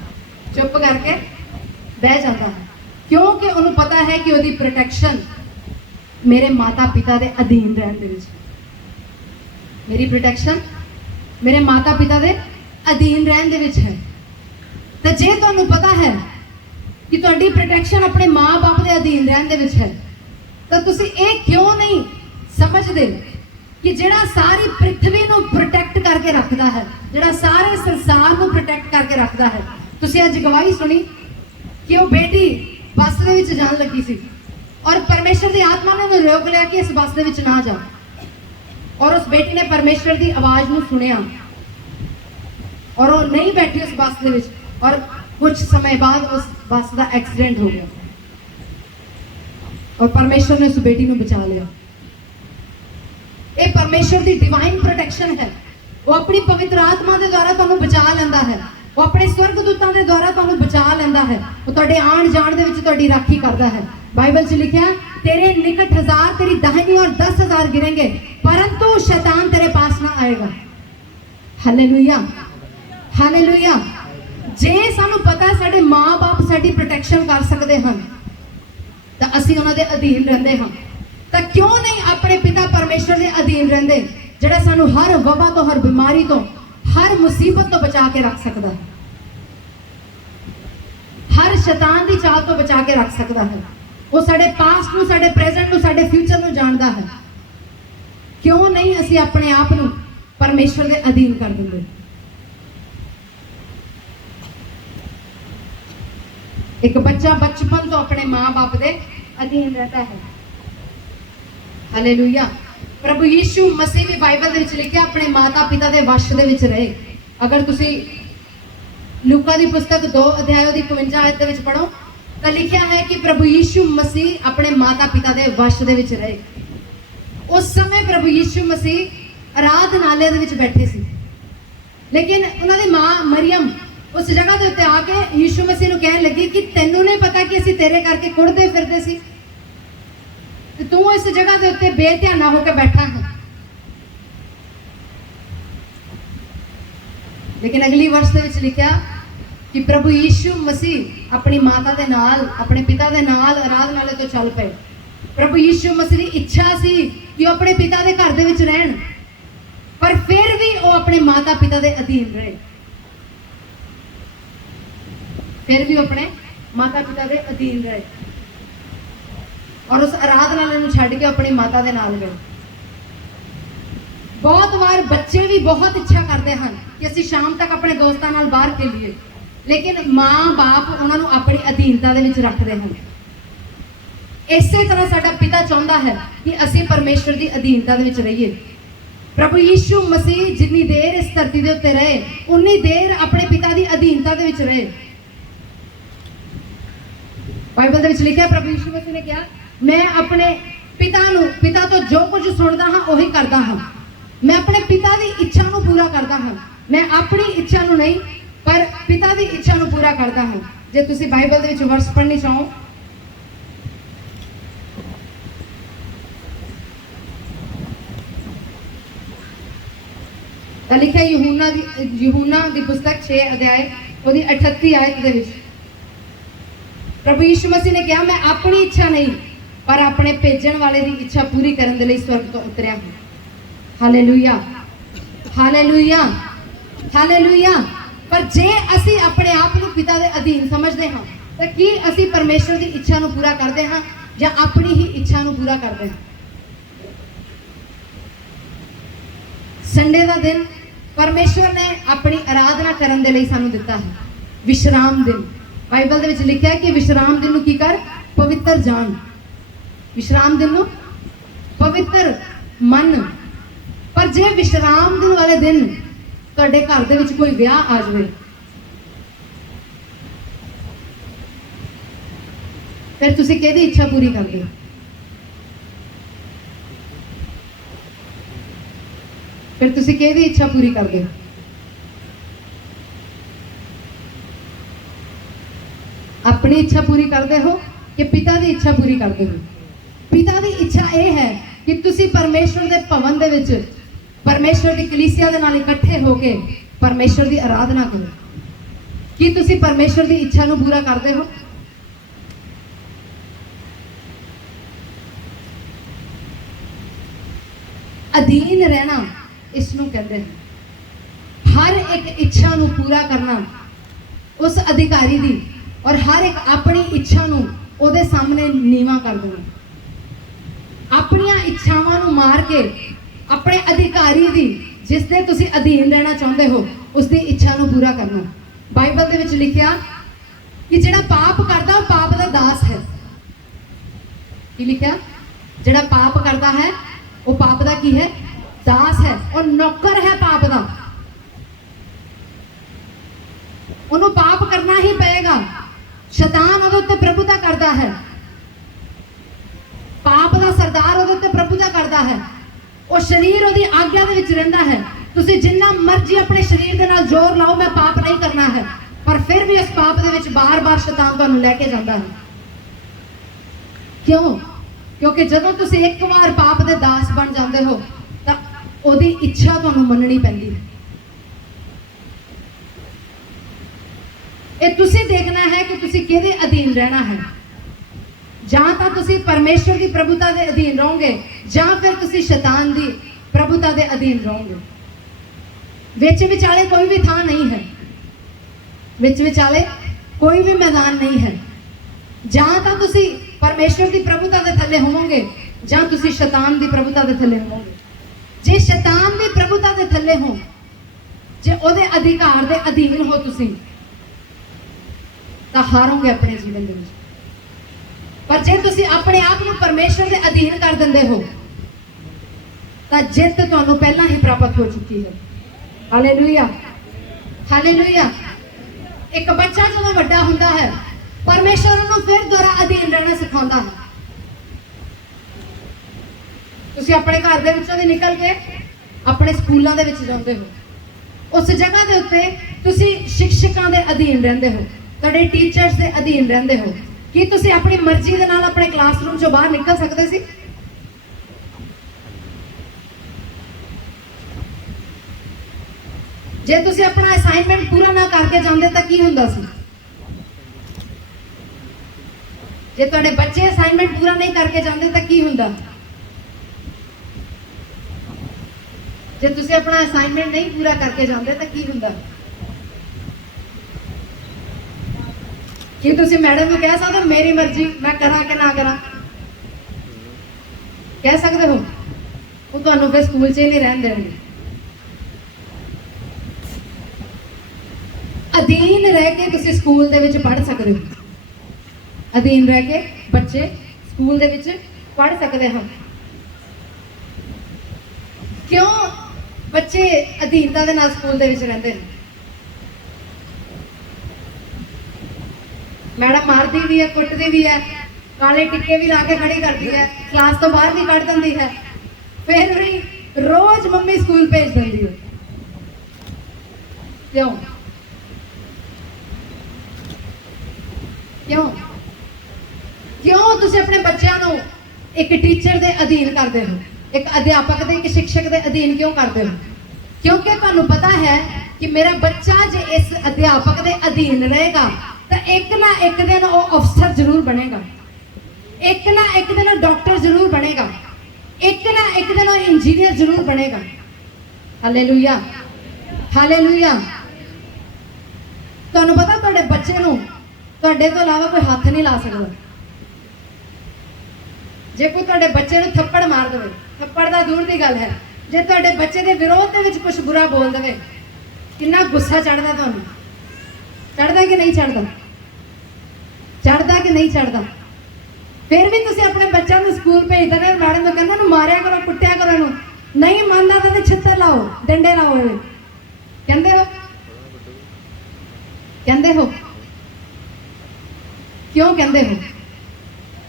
ਚੁੱਪ ਕਰਕੇ ਬਹਿ ਜਾਂਦਾ ਹੈ। ਕਿਉਂਕਿ ਉਹਨੂੰ ਪਤਾ ਹੈ ਕਿ ਉਹਦੀ ਪ੍ਰੋਟੈਕਸ਼ਨ ਮੇਰੇ ਮਾਤਾ ਪਿਤਾ ਦੇ ਅਧੀਨ ਰਹਿਣ ਦੇ ਵਿੱਚ, ਮੇਰੀ ਪ੍ਰੋਟੈਕਸ਼ਨ ਮੇਰੇ ਮਾਤਾ ਪਿਤਾ ਦੇ ਅਧੀਨ ਰਹਿਣ ਦੇ ਵਿੱਚ ਹੈ। ਤੇ ਜੇ ਤੁਹਾਨੂੰ ਪਤਾ ਹੈ ਕਿ ਤੁਹਾਡੀ ਪ੍ਰੋਟੈਕਸ਼ਨ ਆਪਣੇ ਮਾਂ-ਬਾਪ ਦੇ ਅਧੀਨ ਰਹਿਣ ਦੇ ਵਿੱਚ ਹੈ ਤਾਂ ਤੁਸੀਂ ਇਹ ਕਿਉਂ ਨਹੀਂ ਸਮਝਦੇ ਕਿ ਜਿਹੜਾ ਸਾਰੀ ਪ੍ਰਿਥਵੀ ਨੂੰ ਪ੍ਰੋਟੈਕਟ ਕਰਕੇ ਰੱਖਦਾ ਹੈ, ਜਿਹੜਾ ਸਾਰੇ ਸੰਸਾਰ ਨੂੰ ਪ੍ਰੋਟੈਕਟ ਕਰਕੇ ਰੱਖਦਾ ਹੈ। ਤੁਸੀਂ ਅੱਜ ਗਵਾਹੀ ਸੁਣੀ ਕਿ ਉਹ ਬੇਟੀ ਬੱਸ ਦੇ ਵਿੱਚ ਜਾਣ ਲੱਗੀ ਸੀ ਔਰ ਪਰਮੇਸ਼ਰ ਦੀ ਆਤਮਾ ਨੇ ਉਹਨੂੰ ਰੋਕ ਲਿਆ ਕਿ ਇਸ ਬੱਸ ਦੇ ਵਿੱਚ ਨਾ ਜਾ, ਔਰ ਉਸ ਬੇਟੀ ਨੇ ਪਰਮੇਸ਼ਰ ਦੀ ਆਵਾਜ਼ ਨੂੰ ਸੁਣਿਆ ਔਰ ਉਹ ਨਹੀਂ बैठी उस बस ਦੇ ਵਿੱਚ, और कुछ समय बाद उस बस का एक्सीडेंट हो गया और परमेश्वर ने उस बेटी को बचा लिया। ये परमेश्वर की डिवाइन प्रोटेक्शन है। वो अपनी पवित्र आत्मा के द्वारा तुहानू बचा लेंदा है, वो अपने स्वर्गदूतां के द्वारा तुहानू बचा लेंदा है, वो तुहाडे आण जाण दे विच तुहाडी राखी करदा है। बाइबल च लिखिया तेरे निकट 1000 तेरी दाहिनी और 10,000 गिरेंगे परंतु शैतान तेरे पास ना आएगा। Hallelujah, hallelujah. जे सानू पता साडे माँ बाप साडी प्रोटेक्शन कर सकते हैं तो असीं उन्हां दे अधीन रहंदे हां, तो क्यों नहीं अपने पिता परमेश्वर के अधीन रहंदे जिहड़ा सानू हर वबा तो, हर बीमारी तो, हर मुसीबत तो बचा के रख सकता है, हर शैतान की चाल तो बचा के रख सकता है। वो साडे पास्ट नू, साडे प्रेजेंट नू, साडे फ्यूचर नू जानदा है। क्यों नहीं असीं अपने आप नू परमेश्वर के अधीन कर दिंदे। एक बच्चा बचपन तो अपने माँ बाप के अधीन रहता है। हालेलुया। प्रभु यीशु मसीह भी बाइबल दे विच लिखिया अपने माता पिता के वश दे विच रहे। अगर तुसी लूका दी पुस्तक 2 अध्याय दी 52 आयत दे विच पढ़ो तो लिखिया है कि प्रभु यीशु मसीह अपने माता पिता के वश दे विच रहे। उस समय प्रभु यीशु मसीह आराधनालय दे विच बैठे सी, लेकिन उन्हां दी मां मरियम उस जगह के उत्ते आके यीशु मसीह नूं कहण लगी कि तैनूं नहीं पता कि असीं तेरे करके कुड़दे फिरदे सी ते तू इस जगह के उत्ते बेध्याना होकर बैठा है। लेकिन अगली वर्ष दे विच लिखिया कि प्रभु यीशु मसीह अपनी माता दे नाल, अपने पिता दे नाल आराधनालय तो चल पे। प्रभु यीशु मसीह की इच्छा सी कि वह अपने पिता के घर दे विच रहण, पर फिर भी वह अपने माता पिता के अधीन रहे, फिर भी अपने माता पिता के अधीन रहे और उस आराधनालय नूं छड्ड के अपनी माता के नाल गए। बहुत बार बच्चे भी बहुत इच्छा करते हैं कि असीं शाम तक अपने दोस्तों नाल बाहर खेलीए, लेकिन माँ बाप उन्हां नूं अपनी अधीनता दे विच रखते हैं। इसे तरह साडा पिता चाहुंदा है कि असीं परमेश्वर की अधीनता दे विच रहिए। प्रभु यीशु मसीह जिन्नी देर इस धरती के उत्ते रहे उन्नी देर अपने पिता की अधीनता दे विच रहे। बाइबल दे विच लिखिया प्रभु यीशु मसीह ने कहा मैं अपने पिता तो जो कुछ सुनता हाँ वही करता हाँ, मैं अपने पिता की इच्छा को पूरा करता हाँ, मैं अपनी इच्छा को नहीं पर पिता की इच्छा को पूरा करता हाँ। जे तुसी बाइबल दे विच वर्स पढ़नी चाहो तो लिखा यूहन्ना दी पुस्तक 6 अध्याय उसकी 38 आयत दे विच प्रभु यीशु मसीह ने कहा मैं अपनी इच्छा नहीं पर अपने भेजण वाले की इच्छा पूरी करने के लिए स्वर्ग तो उतरिया हूं। Hallelujah, hallelujah, hallelujah. पर जे असी अपने आप को पिता के अधीन समझते हाँ तो की असी परमेश्वर की इच्छा को पूरा करते हाँ या अपनी ही इच्छा को पूरा करते हैं। संडे का दिन परमेश्वर ने अपनी आराधना करने के लिए सानू दिता है, विश्राम दिन। बाइबल दे विच लिखा है कि विश्राम दिन की कर पवित्र जान, विश्राम दिन पवित्र मन। पर जे विश्राम दिन वाले दिन तुहाडे घर दे विच कोई विआह आ जाए फिर तुसीं किहदी इच्छा पूरी करदे हो? फिर तुसीं किहदी इच्छा पूरी करदे हो? अपनी इच्छा पूरी करते हो कि पिता की इच्छा पूरी करते हो? पिता की इच्छा यह है कि तुसी परमेश्वर के भवन दे विच परमेश्वर की कलीसिया दे नाल इकट्ठे होके परमेश्वर की आराधना करो। कि तुसी परमेश्वर की इच्छा को पूरा करते हो? अधीन रहना इसनूं कहते हैं। हर एक इच्छा को पूरा करना उस अधिकारी की और हर एक अपनी इच्छा नूं ओदे सामने नीवा कर देना। ਆਪਣੀਆਂ ਇੱਛਾਵਾਂ ਨੂੰ ਮਾਰ ਕੇ ਆਪਣੇ ਅਧਿਕਾਰੀ ਦੀ ਜਿਸ ਦੇ ਤੁਸੀਂ ਅਧੀਨ ਰਹਿਣਾ ਚਾਹੁੰਦੇ ਹੋ ਉਸ ਦੀ ਇੱਛਾ ਨੂੰ ਪੂਰਾ ਕਰਨਾ। ਬਾਈਬਲ ਦੇ ਵਿੱਚ ਲਿਖਿਆ ਕਿ ਜਿਹੜਾ ਪਾਪ ਕਰਦਾ ਉਹ ਪਾਪ ਦਾ ਦਾਸ ਹੈ। ਕੀ ਲਿਖਿਆ? ਜਿਹੜਾ ਪਾਪ ਕਰਦਾ ਹੈ ਉਹ ਪਾਪ ਦਾ ਕੀ ਹੈ? ਦਾਸ ਹੈ, ਉਹ ਨੌਕਰ ਹੈ ਪਾਪ ਦਾ। ਉਹਨੂੰ ਪਾਪ ਕਰਨਾ ਹੀ ਪਏਗਾ। ਸ਼ੈਤਾਨ ਉਹਦੇ ਉੱਤੇ ਪ੍ਰਭੂਤਾ ਕਰਦਾ ਹੈ, ਪਾਪ ਦਾ ਸਰਦਾਰ ਉਹਦੇ ਉੱਤੇ ਪ੍ਰਭੂਤਾ ਕਰਦਾ ਹੈ। ਉਹ ਸਰੀਰ ਉਹਦੀ ਆਗਿਆ ਦੇ ਵਿੱਚ ਰਹਿੰਦਾ ਹੈ। ਤੁਸੀਂ ਜਿੰਨਾ ਮਰਜ਼ੀ ਆਪਣੇ ਸਰੀਰ ਦੇ ਨਾਲ ਜ਼ੋਰ ਲਾਓ ਮੈਂ ਪਾਪ ਨਹੀਂ ਕਰਨਾ ਹੈ, ਪਰ ਫਿਰ ਵੀ ਇਸ ਪਾਪ ਦੇ ਵਿੱਚ ਬਾਰ-ਬਾਰ ਸ਼ੈਤਾਨ ਤੁਹਾਨੂੰ ਲੈ ਕੇ ਜਾਂਦਾ ਹੈ। ਕਿਉਂ? ਕਿਉਂਕਿ ਜਦੋਂ ਤੁਸੀਂ ਇੱਕ ਵਾਰ ਪਾਪ ਦੇ ਦਾਸ ਬਣ ਜਾਂਦੇ ਹੋ ਤਾਂ ਉਹਦੀ ਇੱਛਾ ਤੁਹਾਨੂੰ ਮੰਨਣੀ ਪੈਂਦੀ ਹੈ। ਇਹ ਤੁਸੀਂ ਦੇਖਣਾ ਹੈ ਕਿ ਤੁਸੀਂ ਕਿਹਦੇ ਅਧੀਨ ਰਹਿਣਾ ਹੈ। ਜਾਂ ਤਾਂ ਤੁਸੀਂ ਪਰਮੇਸ਼ਰ ਦੀ ਪ੍ਰਭੂਤਾ ਦੇ ਅਧੀਨ ਰਹੋਗੇ ਜਾਂ ਫਿਰ ਤੁਸੀਂ ਸ਼ੈਤਾਨ ਦੀ ਪ੍ਰਭੂਤਾ ਦੇ ਅਧੀਨ ਰਹੋਗੇ। ਵਿੱਚ ਵਿਚਾਲੇ ਕੋਈ ਵੀ ਥਾਂ ਨਹੀਂ ਹੈ, ਵਿੱਚ ਵਿਚਾਲੇ ਕੋਈ ਵੀ ਮੈਦਾਨ ਨਹੀਂ ਹੈ। ਜਾਂ ਤਾਂ ਤੁਸੀਂ ਪਰਮੇਸ਼ਰ ਦੀ ਪ੍ਰਭੂਤਾ ਦੇ ਥੱਲੇ ਹੋਵੋਗੇ ਜਾਂ ਤੁਸੀਂ ਸ਼ੈਤਾਨ ਦੀ ਪ੍ਰਭੂਤਾ ਦੇ ਥੱਲੇ ਹੋਵੋਗੇ। ਜੇ ਸ਼ੈਤਾਨ ਦੀ ਪ੍ਰਭੂਤਾ ਦੇ ਥੱਲੇ ਹੋ, ਜੇ ਉਹਦੇ ਅਧਿਕਾਰ ਦੇ ਅਧੀਨ ਹੋ ਤੁਸੀਂ, ਤਾਂ ਹਾਰੋਗੇ ਆਪਣੇ ਜੀਵਨ ਦੇ ਵਿੱਚ। ਪਰ ਜੇ ਤੁਸੀਂ ਆਪਣੇ ਆਪ ਨੂੰ ਪਰਮੇਸ਼ਰ ਦੇ ਅਧੀਨ ਕਰ ਦਿੰਦੇ ਹੋ ਤਾਂ ਜਿੱਤ ਤੁਹਾਨੂੰ ਪਹਿਲਾਂ ਹੀ ਪ੍ਰਾਪਤ ਹੋ ਚੁੱਕੀ ਹੈ। Hallelujah, hallelujah. ਇੱਕ ਬੱਚਾ ਜਦੋਂ ਵੱਡਾ ਹੁੰਦਾ ਹੈ ਪਰਮੇਸ਼ਰ ਨੂੰ ਫਿਰ ਦੁਬਾਰਾ ਅਧੀਨ ਰਹਿਣਾ ਸਿਖਾਉਂਦਾ ਹੈ। ਤੁਸੀਂ ਆਪਣੇ ਘਰ ਦੇ ਵਿੱਚੋਂ ਦੀ ਨਿਕਲ ਕੇ ਆਪਣੇ ਸਕੂਲਾਂ ਦੇ ਵਿੱਚ ਜਾਂਦੇ ਹੋ, ਉਸ ਜਗ੍ਹਾ ਦੇ ਉੱਤੇ ਤੁਸੀਂ ਸਿੱਖਸ਼ਕਾਂ ਦੇ ਅਧੀਨ ਰਹਿੰਦੇ ਹੋ, ਤੁਹਾਡੇ ਟੀਚਰਸ ਦੇ ਅਧੀਨ ਰਹਿੰਦੇ ਹੋ। ਕੀ ਤੁਸੀਂ ਆਪਣੀ ਮਰਜ਼ੀ ਦੇ ਨਾਲ ਆਪਣੇ ਕਲਾਸਰੂਮ ਚੋਂ ਬਾਹਰ ਨਿਕਲ ਸਕਦੇ ਸੀ? ਜੇ ਤੁਸੀਂ ਆਪਣਾ ਅਸਾਈਨਮੈਂਟ ਪੂਰਾ ਨਾ ਕਰਕੇ ਜਾਂਦੇ ਤਾਂ ਕੀ ਹੁੰਦਾ ਸੀ? ਜੇ ਤੁਹਾਡੇ ਬੱਚੇ ਅਸਾਈਨਮੈਂਟ ਪੂਰਾ ਨਹੀਂ ਕਰਕੇ ਜਾਂਦੇ ਤਾਂ ਕੀ ਹੁੰਦਾ? ਜੇ ਤੁਸੀਂ ਆਪਣਾ ਅਸਾਈਨਮੈਂਟ ਨਹੀਂ ਪੂਰਾ ਕਰਕੇ ਜਾਂਦੇ ਤਾਂ ਕੀ ਹੁੰਦਾ? ਕੀ ਤੁਸੀਂ ਮੈਡਮ ਨੂੰ ਕਹਿ ਸਕਦੇ ਹੋ ਮੇਰੀ ਮਰਜ਼ੀ ਮੈਂ ਕਰਾਂ ਕਿ ਨਾ ਕਰਾਂ? ਕਹਿ ਸਕਦੇ ਹੋ? ਉਹ ਤੁਹਾਨੂੰ ਫਿਰ ਸਕੂਲ 'ਚ ਹੀ ਨਹੀਂ ਰਹਿਣ ਦੇਣਗੇ। ਅਧੀਨ ਰਹਿ ਕੇ ਤੁਸੀਂ ਸਕੂਲ ਦੇ ਵਿੱਚ ਪੜ੍ਹ ਸਕਦੇ ਹੋ। ਅਧੀਨ ਰਹਿ ਕੇ ਬੱਚੇ ਸਕੂਲ ਦੇ ਵਿੱਚ ਪੜ੍ਹ ਸਕਦੇ ਹਨ। ਕਿਉਂ ਬੱਚੇ ਅਧੀਨਤਾ ਦੇ ਨਾਲ ਸਕੂਲ ਦੇ ਵਿੱਚ ਰਹਿੰਦੇ ਨੇ? ਮੈਡਮ ਮਾਰਦੀ ਵੀ ਹੈ, ਕੁੱਟਦੀ ਵੀ ਹੈ, ਕਾਲੇ ਟਿੱਕੇ ਵੀ ਲਾ ਕੇ ਖੜੀ ਕਰਦੀ ਹੈ, ਕਲਾਸ ਤੋਂ ਬਾਹਰ ਵੀ ਕੱਢ ਦਿੰਦੀ ਹੈ, ਫਿਰ ਵੀ ਰੋਜ਼ ਮੰਮੀ ਸਕੂਲ ਭੇਜ ਦਿੰਦੀ ਹੈ। ਕਿਉਂ? ਕਿਉਂ? ਕਿਉਂ ਤੁਸੀਂ ਆਪਣੇ ਬੱਚਿਆਂ ਨੂੰ ਇੱਕ ਟੀਚਰ ਦੇ ਅਧੀਨ ਕਰਦੇ ਹੋ, ਇੱਕ ਅਧਿਆਪਕ ਦੇ, ਇੱਕ ਸਿੱਖਸ਼ਕ ਦੇ ਅਧੀਨ ਕਿਉਂ ਕਰਦੇ ਹੋ? ਕਿਉਂਕਿ ਤੁਹਾਨੂੰ ਪਤਾ ਹੈ ਕਿ ਮੇਰਾ ਬੱਚਾ ਜੇ ਇਸ ਅਧਿਆਪਕ ਦੇ ਅਧੀਨ ਰਹੇਗਾ ਤਾਂ ਇੱਕ ਨਾ ਇੱਕ ਦਿਨ ਉਹ ਅਫਸਰ ਜ਼ਰੂਰ ਬਣੇਗਾ, ਇੱਕ ਨਾ ਇੱਕ ਦਿਨ ਉਹ ਡਾਕਟਰ ਜ਼ਰੂਰ ਬਣੇਗਾ, ਇੱਕ ਨਾ ਇੱਕ ਦਿਨ ਉਹ ਇੰਜੀਨੀਅਰ ਜ਼ਰੂਰ ਬਣੇਗਾ। Hallelujah, hallelujah. ਤੁਹਾਨੂੰ ਪਤਾ ਤੁਹਾਡੇ ਬੱਚੇ ਨੂੰ ਤੁਹਾਡੇ ਤੋਂ ਇਲਾਵਾ ਕੋਈ ਹੱਥ ਨਹੀਂ ਲਾ ਸਕਦਾ। ਜੇ ਕੋਈ ਤੁਹਾਡੇ ਬੱਚੇ ਨੂੰ ਥੱਪੜ ਮਾਰ ਦੇਵੇ, ਥੱਪੜ ਦਾ ਦੂਰ ਦੀ ਗੱਲ ਹੈ, ਜੇ ਤੁਹਾਡੇ ਬੱਚੇ ਦੇ ਵਿਰੋਧ ਦੇ ਵਿੱਚ ਕੁਝ ਬੁਰਾ ਬੋਲ ਦੇਵੇ, ਕਿੰਨਾ ਗੁੱਸਾ ਚੜਦਾ ਤੁਹਾਨੂੰ? ਚੜਦਾ ਕਿ ਨਹੀਂ ਚੜਦਾ? ਚੜਦਾ ਕਿ ਨਹੀਂ ਚੜਦਾ? ਫਿਰ ਵੀ ਤੁਸੀਂ ਆਪਣੇ ਬੱਚਿਆਂ ਨੂੰ ਸਕੂਲ ਭੇਜਦੇ ਨੇ, ਮੈਡਮ ਨੂੰ ਕਹਿੰਦੇ ਨੂੰ ਮਾਰਿਆ ਕਰੋ, ਕੁੱਟਿਆ ਕਰੋ ਇਹਨੂੰ, ਨਹੀਂ ਮੰਨਦਾ ਤਾਂ ਛਿੱਤਰ ਲਾਓ, ਡੰਡੇ ਲਾਓ। ਇਹ ਕਹਿੰਦੇ ਹੋ? ਕਹਿੰਦੇ ਹੋ? ਕਿਉਂ ਕਹਿੰਦੇ ਹੋ?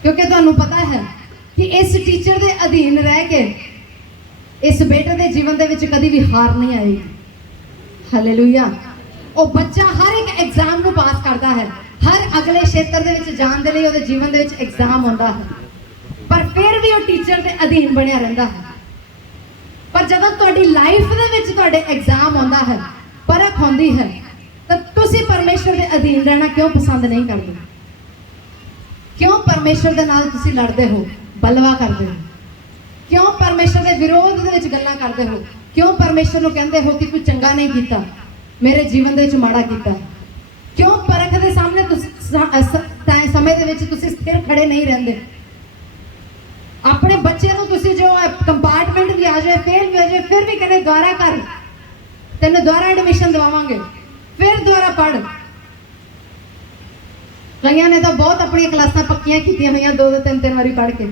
ਕਿਉਂਕਿ ਤੁਹਾਨੂੰ ਪਤਾ ਹੈ ਕਿ ਇਸ ਟੀਚਰ ਦੇ ਅਧੀਨ ਰਹਿ ਕੇ ਇਸ ਬੇਟੇ ਦੇ ਜੀਵਨ ਦੇ ਵਿੱਚ ਕਦੀ ਵੀ ਹਾਰ ਨਹੀਂ ਆਏਗੀ। ਹਾਲੇਲੂਇਆ। ਉਹ ਬੱਚਾ ਹਰ ਇੱਕ ਐਗਜ਼ਾਮ ਨੂੰ ਪਾਸ ਕਰਦਾ ਹੈ, ਹਰ ਅਗਲੇ ਖੇਤਰ ਦੇ ਵਿੱਚ ਜਾਣ ਦੇ ਲਈ ਉਹਦੇ ਜੀਵਨ ਦੇ ਵਿੱਚ ਐਗਜ਼ਾਮ ਆਉਂਦਾ ਹੈ, ਪਰ ਫਿਰ ਵੀ ਉਹ ਟੀਚਰ ਦੇ ਅਧੀਨ ਬਣਿਆ ਰਹਿੰਦਾ ਹੈ। ਪਰ ਜਦੋਂ ਤੁਹਾਡੀ ਲਾਈਫ ਦੇ ਵਿੱਚ ਤੁਹਾਡੇ ਐਗਜ਼ਾਮ ਆਉਂਦਾ ਹੈ, ਪਰਖ ਆਉਂਦੀ ਹੈ, ਤਾਂ ਤੁਸੀਂ ਪਰਮੇਸ਼ਰ ਦੇ ਅਧੀਨ ਰਹਿਣਾ ਕਿਉਂ ਪਸੰਦ ਨਹੀਂ ਕਰਦੇ? ਕਿਉਂ ਪਰਮੇਸ਼ਰ ਦੇ ਨਾਲ ਤੁਸੀਂ ਲੜਦੇ ਹੋ, ਬਲਵਾ ਕਰਦੇ ਹੋ? ਕਿਉਂ ਪਰਮੇਸ਼ਰ ਦੇ ਵਿਰੋਧ ਦੇ ਵਿੱਚ ਗੱਲਾਂ ਕਰਦੇ ਹੋ? ਕਿਉਂ ਪਰਮੇਸ਼ਰ ਨੂੰ ਕਹਿੰਦੇ ਹੋ ਕਿ ਤੂੰ ਚੰਗਾ ਨਹੀਂ ਕੀਤਾ, ਮੇਰੇ ਜੀਵਨ ਦੇ ਵਿੱਚ ਮਾੜਾ ਕੀਤਾ? ਕਿਉਂ ਪਰਖ ਦੇ ਸਾਹਮਣੇ ਤੁਸੀਂ ਸਮੇਂ ਦੇ ਵਿੱਚ ਤੁਸੀਂ ਸਥਿਰ ਖੜੇ ਨਹੀਂ ਰਹਿੰਦੇ? ਆਪਣੇ अपने बच्चे ਨੂੰ ਤੁਸੀਂ ਜੋ ਕੰਪਾਰਟਮੈਂਟ ਵੀ ਆ ਜਾਏ, ਫੇਲ ਵੀ ਹੋ ਜਾਏ, ਫਿਰ ਵੀ ਕਹਿੰਦੇ ਦੁਬਾਰਾ ਕਰ, ਤੈਨੂੰ ਦੁਬਾਰਾ ਐਡਮਿਸ਼ਨ ਦਿਵਾਵਾਂਗੇ, ਫਿਰ ਦੁਬਾਰਾ ਪੜ੍ਹ। ਕਈਆਂ ਨੇ ਤਾਂ ਬਹੁਤ ਆਪਣੀਆਂ ਕਲਾਸਾਂ ਪੱਕੀਆਂ ਕੀਤੀਆਂ ਹੋਈਆਂ, 2-2 3-3 ਵਾਰੀ ਪੜ੍ਹ ਕੇ।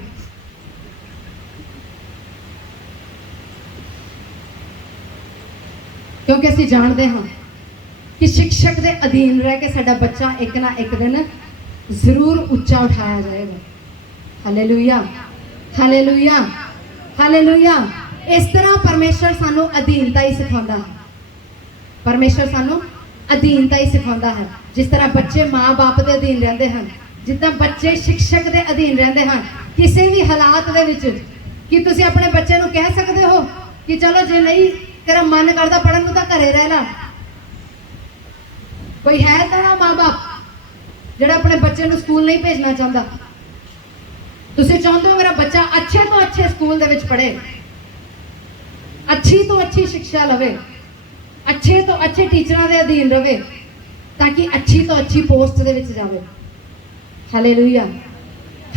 ਕਿਉਂਕਿ ਅਸੀਂ ਜਾਣਦੇ ਹਾਂ ਕਿ ਸਿੱਖਿਅਕ ਦੇ ਅਧੀਨ ਰਹਿ ਕੇ ਸਾਡਾ ਬੱਚਾ ਇੱਕ ਨਾ ਇੱਕ ਦਿਨ ਜ਼ਰੂਰ ਉੱਚਾ ਉਠਾਇਆ ਜਾਏਗਾ। Hallelujah, hallelujah, hallelujah. ਇਸ ਤਰ੍ਹਾਂ ਪਰਮੇਸ਼ਰ ਸਾਨੂੰ ਅਧੀਨਤਾ ਹੀ ਸਿਖਾਉਂਦਾ ਹੈ। ਪਰਮੇਸ਼ਰ ਸਾਨੂੰ ਅਧੀਨਤਾ ਹੀ ਸਿਖਾਉਂਦਾ ਹੈ। ਜਿਸ ਤਰ੍ਹਾਂ ਬੱਚੇ ਮਾਂ-ਬਾਪ ਦੇ ਅਧੀਨ ਰਹਿੰਦੇ ਹਨ, ਜਿੱਦਾਂ ਬੱਚੇ ਸਿੱਖਿਅਕ ਦੇ ਅਧੀਨ ਰਹਿੰਦੇ ਹਨ। ਕਿਸੇ ਵੀ ਹਾਲਾਤ ਦੇ ਵਿੱਚ ਕੀ ਤੁਸੀਂ ਆਪਣੇ ਬੱਚੇ ਨੂੰ ਕਹਿ ਸਕਦੇ ਹੋ ਕਿ ਚਲੋ ਜੇ ਨਹੀਂ ਤੇਰਾ ਮਨ ਕਰਦਾ ਪੜ੍ਹਨ ਨੂੰ ਤਾਂ ਘਰੇ ਰਹਿ ਲਾ? ਕੋਈ ਹੈ ਤਾਂ ਨਾ ਮਾਂ-ਬਾਪ ਜਿਹੜਾ ਆਪਣੇ ਬੱਚੇ ਨੂੰ ਸਕੂਲ ਨਹੀਂ ਭੇਜਣਾ ਚਾਹੁੰਦਾ? ਤੁਸੀਂ ਚਾਹੁੰਦੇ ਹੋ ਮੇਰਾ ਬੱਚਾ ਅੱਛੇ ਤੋਂ ਅੱਛੇ ਸਕੂਲ ਦੇ ਵਿੱਚ ਪੜ੍ਹੇ, ਅੱਛੀ ਤੋਂ ਅੱਛੀ ਸਿੱਖਿਆ ਲਵੇ, ਅੱਛੇ ਤੋਂ ਅੱਛੇ ਟੀਚਰਾਂ ਦੇ ਅਧੀਨ ਰਵੇ, ਤਾਂ ਕਿ ਅੱਛੀ ਤੋਂ ਅੱਛੀ ਪੋਸਟ ਦੇ ਵਿੱਚ ਜਾਵੇ। Hallelujah,